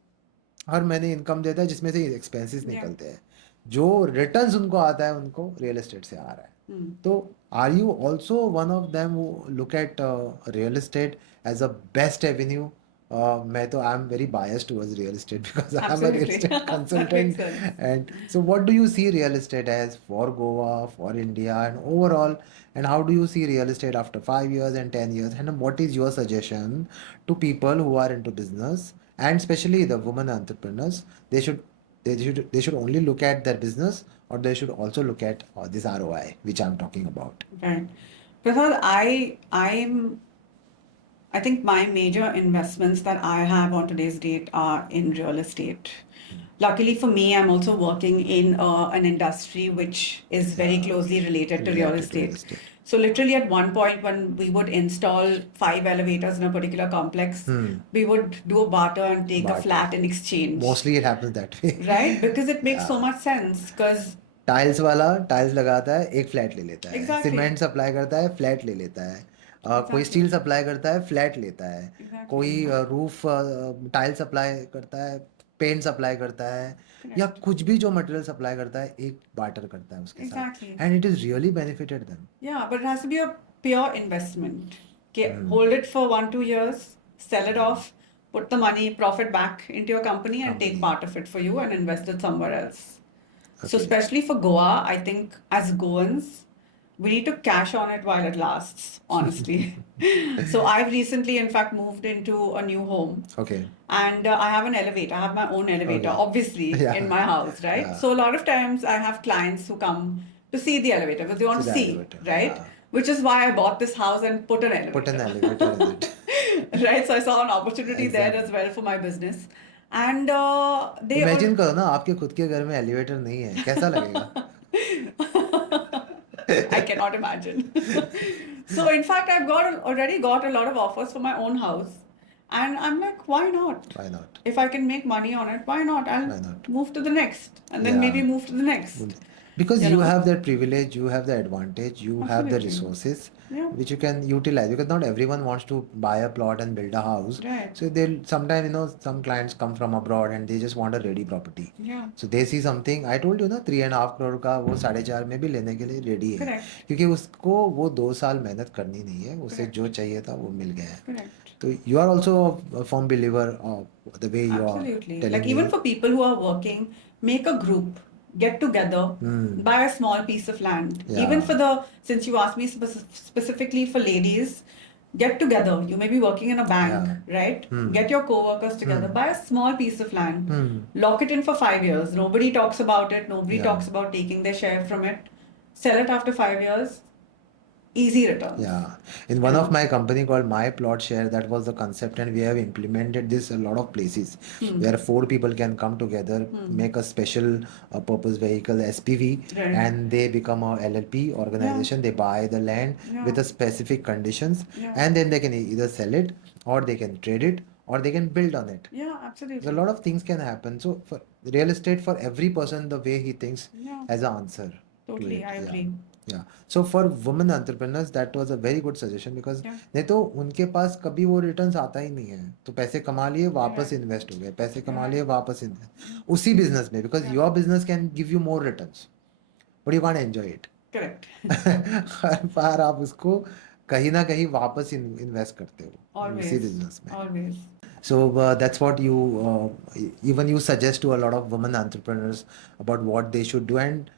हर महीने इनकम देता है, जिसमें से एक्सपेंसेस निकलते हैं, जो रिटर्न्स उनको आता है उनको रियल एस्टेट से आ रहा है. तो are you also one of them who look at real estate as a best avenue? मैं तो I am very biased towards real estate because I am a real Absolutely. estate That consultant. makes sense. And so what do you see real estate as for Goa, for India, and overall, and how do you see real estate after 5 years and 10 years, and what is your suggestion to people who are into business, and especially the women entrepreneurs? They should only look at their business, or they should also look at this ROI which I'm talking about. Right. Prasad, I'm I think my major investments that I have on today's date are in real estate. Luckily for me, I'm also working in an industry which is very Yeah, closely related to real related to real estate. estate. So, literally, at one point, when we would install 5 elevators in a particular complex, we would do a barter and take a Barter. flat in exchange, Mostly it happens that way. right? Because it makes so Yeah. much sense. Because, tiles वाला tiles लगाता है, एक flat ले लेता है, exactly, cement supply करता है, flat ले लेता है, कोई exactly, स्टील सप्लाई करता है, फ्लैट लेता है, कोई exactly, रूफ टाइल सप्लाई करता है, पेंट सप्लाई करता है, या correct, कुछ भी जो मटेरियल सप्लाई करता है, एक बार्टर करता है उसके साथ, exactly. And it is really benefited them. Yeah, but it has to be a pure investment. Hold it for 1, 2 years, sell it off, put the money, profit back into your company, and take Company. part of it for you and invest it somewhere else. So, Okay. especially for Goa, I think as Goans, we need to cash on it while it lasts, honestly. So, I've recently, in fact, moved into a new home. Okay. And I have an elevator. I have my own elevator, Okay. obviously, Yeah. in my house, right? Yeah. So a lot of times I have clients who come to see the elevator because they want See to the see, elevator, right? yeah. Which is why I bought this house and put an elevator. Put an elevator in it. Right? So I saw an opportunity there Exactly. as well for my business. And they all. Imagine करो ना आपके खुद के घर में elevator नहीं है, कैसा लगेगा? I cannot imagine. So in fact, already got a lot of offers for my own house, and I'm like, why not? Why not? If I can make money on it, why not? I'll Why not? move to the next, and then maybe Yeah. move to the next. Because You you know, have that privilege, you have the advantage, you have the absolutely. resources Yeah. which you can utilize. Because not everyone wants to buy a plot and build a house. Right. So they'll sometimes, some clients come from abroad and they just want a ready property. Yeah. So they see something. I told you ना 3.5 crore का वो 4.5 में भी लेने के लिए ready है. Correct. क्योंकि उसको वो 2 साल मेहनत करनी नहीं है. उसे Correct. जो चाहिए था वो मिल गया है. Correct. So you are also a firm believer of the way you are Absolutely. telling Like me. even for people who are working, make a group, get together, buy a small piece of land. Yeah. Even for since you asked me specifically for ladies, get together. You may be working in a bank, right? Get your co-workers together, buy a small piece of land, lock it in for 5 years. Nobody talks about it. Nobody Yeah. talks about taking their share from it. Sell it after 5 years. Easy returns. Yeah, in one of my company called My Plot Share, that was the concept, and we have implemented this a lot of places where 4 people can come together, make a special purpose vehicle SPV, Right. and they become a LLP organization. They buy the land with Yeah. a specific conditions, Yeah. and then they can either sell it or they can trade it or they can build on it. Yeah, So absolutely. a lot of things can happen. So for real estate, for every person, the way he thinks Yeah. has an answer to Totally, it. I Yeah. agree. Yeah. So for women entrepreneurs, that was a very good suggestion because Yeah. नहीं तो उनके पास कभी वो returns आता ही नहीं है. तो पैसे कमा लिए वापस Right. इन्वेस्ट हो गए, पैसे कमा Right. लिए वापस इन्वेस्ट उसी बिजनेस में, because Yeah. your business can give you more returns but you can't enjoy it. Correct. हर बार आप उसको कहीं ना कहीं वापस इन्वेस्ट करते हो उसी Always. बिजनेस में. Always. So that's what you even you suggest to a lot of women entrepreneurs about what they should do. And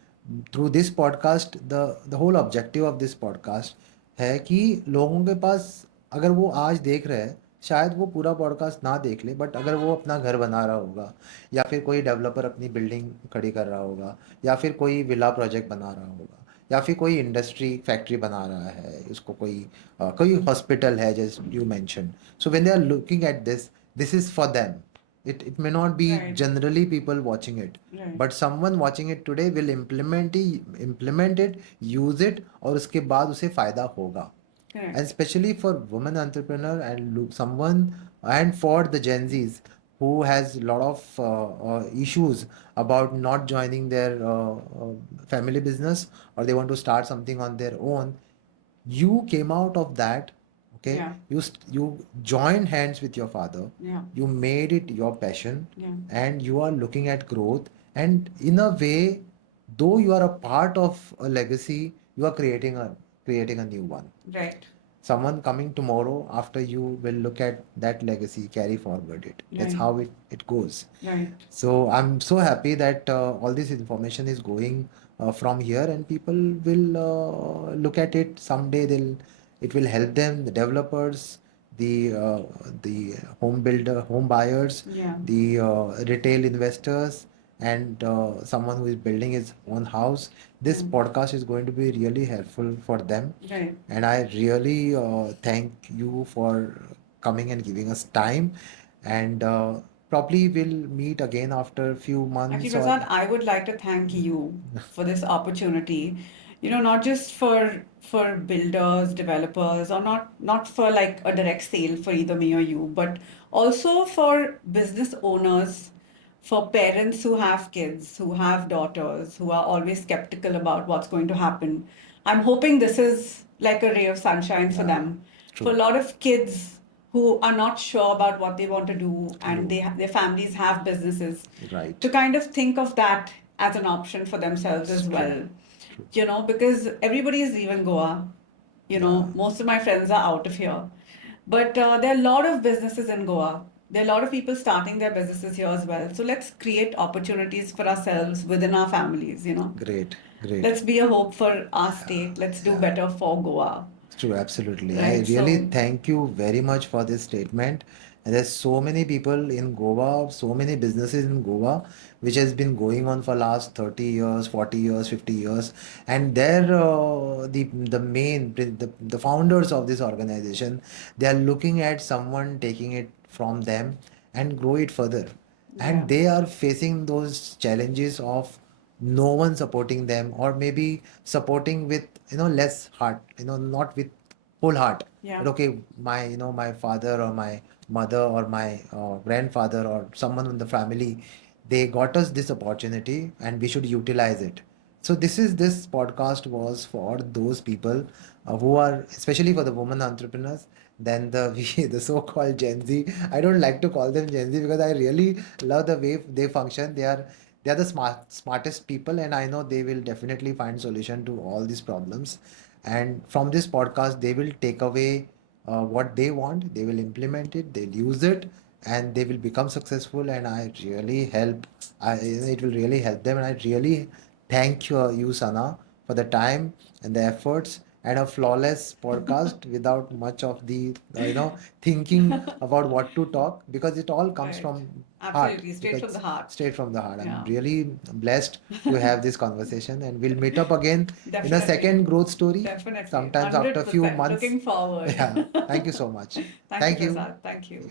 through this podcast, the whole objective of this podcast है कि लोगों के पास, अगर वो आज देख रहे हैं, शायद वो पूरा पॉडकास्ट ना देख ले, बट अगर वो अपना घर बना रहा होगा, या फिर कोई डेवलपर अपनी बिल्डिंग खड़ी कर रहा होगा, या फिर कोई विला प्रोजेक्ट बना रहा होगा, या फिर कोई इंडस्ट्री फैक्ट्री बना रहा है, उसको कोई हॉस्पिटल है, जैसे you mention. So when they are looking at this is for them. It may not be Right. generally people watching it, Right. but someone watching it today will implement it, use it, और उसके बाद उसे फायदा होगा. Correct. And especially for women entrepreneur and someone, and for the Gen Zs who has a lot of issues about not joining their family business, or they want to start something on their own. You came out of that. Okay. Yeah. You joined hands with your father. Yeah. You made it your passion. Yeah. And you are looking at growth, and in a way, though you are a part of a legacy, you are creating a new one. Right. Someone coming tomorrow after you will look at that legacy, carry forward it. That's Right. how it goes. Right. So I'm so happy that all this information is going from here, and people will look at it someday. It will help them, the developers, the home buyers, Yeah. the retail investors, and someone who is building his own house. This podcast is going to be really helpful for them. Right. And I really thank you for coming and giving us time. And probably we'll meet again after a few Actually, months or. Prasad, I would like to thank you for this opportunity. Not just for builders, developers, or not for like a direct sale for either me or you, but also for business owners, for parents who have kids, who have daughters, who are always skeptical about what's going to happen. I'm hoping this is like a ray of sunshine for Yeah, them. For a true, lot of kids who are not sure about what they want to do and true, their families have businesses, to right, kind of think of that as an option for themselves it's as true, well. true. Because everybody is leaving Goa. Yeah, Most of my friends are out of here. But there are a lot of businesses in Goa. There are a lot of people starting their businesses here as well. So let's create opportunities for ourselves within our families. great, great. Let's be a hope for our Yeah, state. Let's do yeah. better for Goa. True, absolutely. I Right? really So, thank you very much for this statement. And there's so many people in Goa, so many businesses in Goa, which has been going on for last 30 years, 40 years, 50 years. And they're the founders of this organization, they are looking at someone taking it from them and grow it further. yeah. And they are facing those challenges of no one supporting them, or maybe supporting with less heart, not with whole heart, Yeah. that okay, my my father or my mother or my grandfather or someone in the family, they got us this opportunity and we should utilize it. So this podcast was for those people who are, especially for the women entrepreneurs, then the the so-called Gen Z. I don't like to call them Gen Z because I really love the way they function. They are the smartest people, and I know they will definitely find solution to all these problems. And from this podcast, they will take away what they want. They will implement it. They'll use it, and they will become successful. And I really help. It will really help them, and I really thank you, Sana, for the time and the efforts and a flawless podcast without much of the thinking about what to talk, because it all comes Right. from heart, Absolutely. Straight from the because heart. straight from the heart. I'm Yeah. really blessed to have this conversation, and we'll meet up again in a Definitely. second growth story Definitely. sometimes after a few 100%. months. Looking forward. Yeah, thank you so much. Thank you, Thank you. Prasad. Thank you.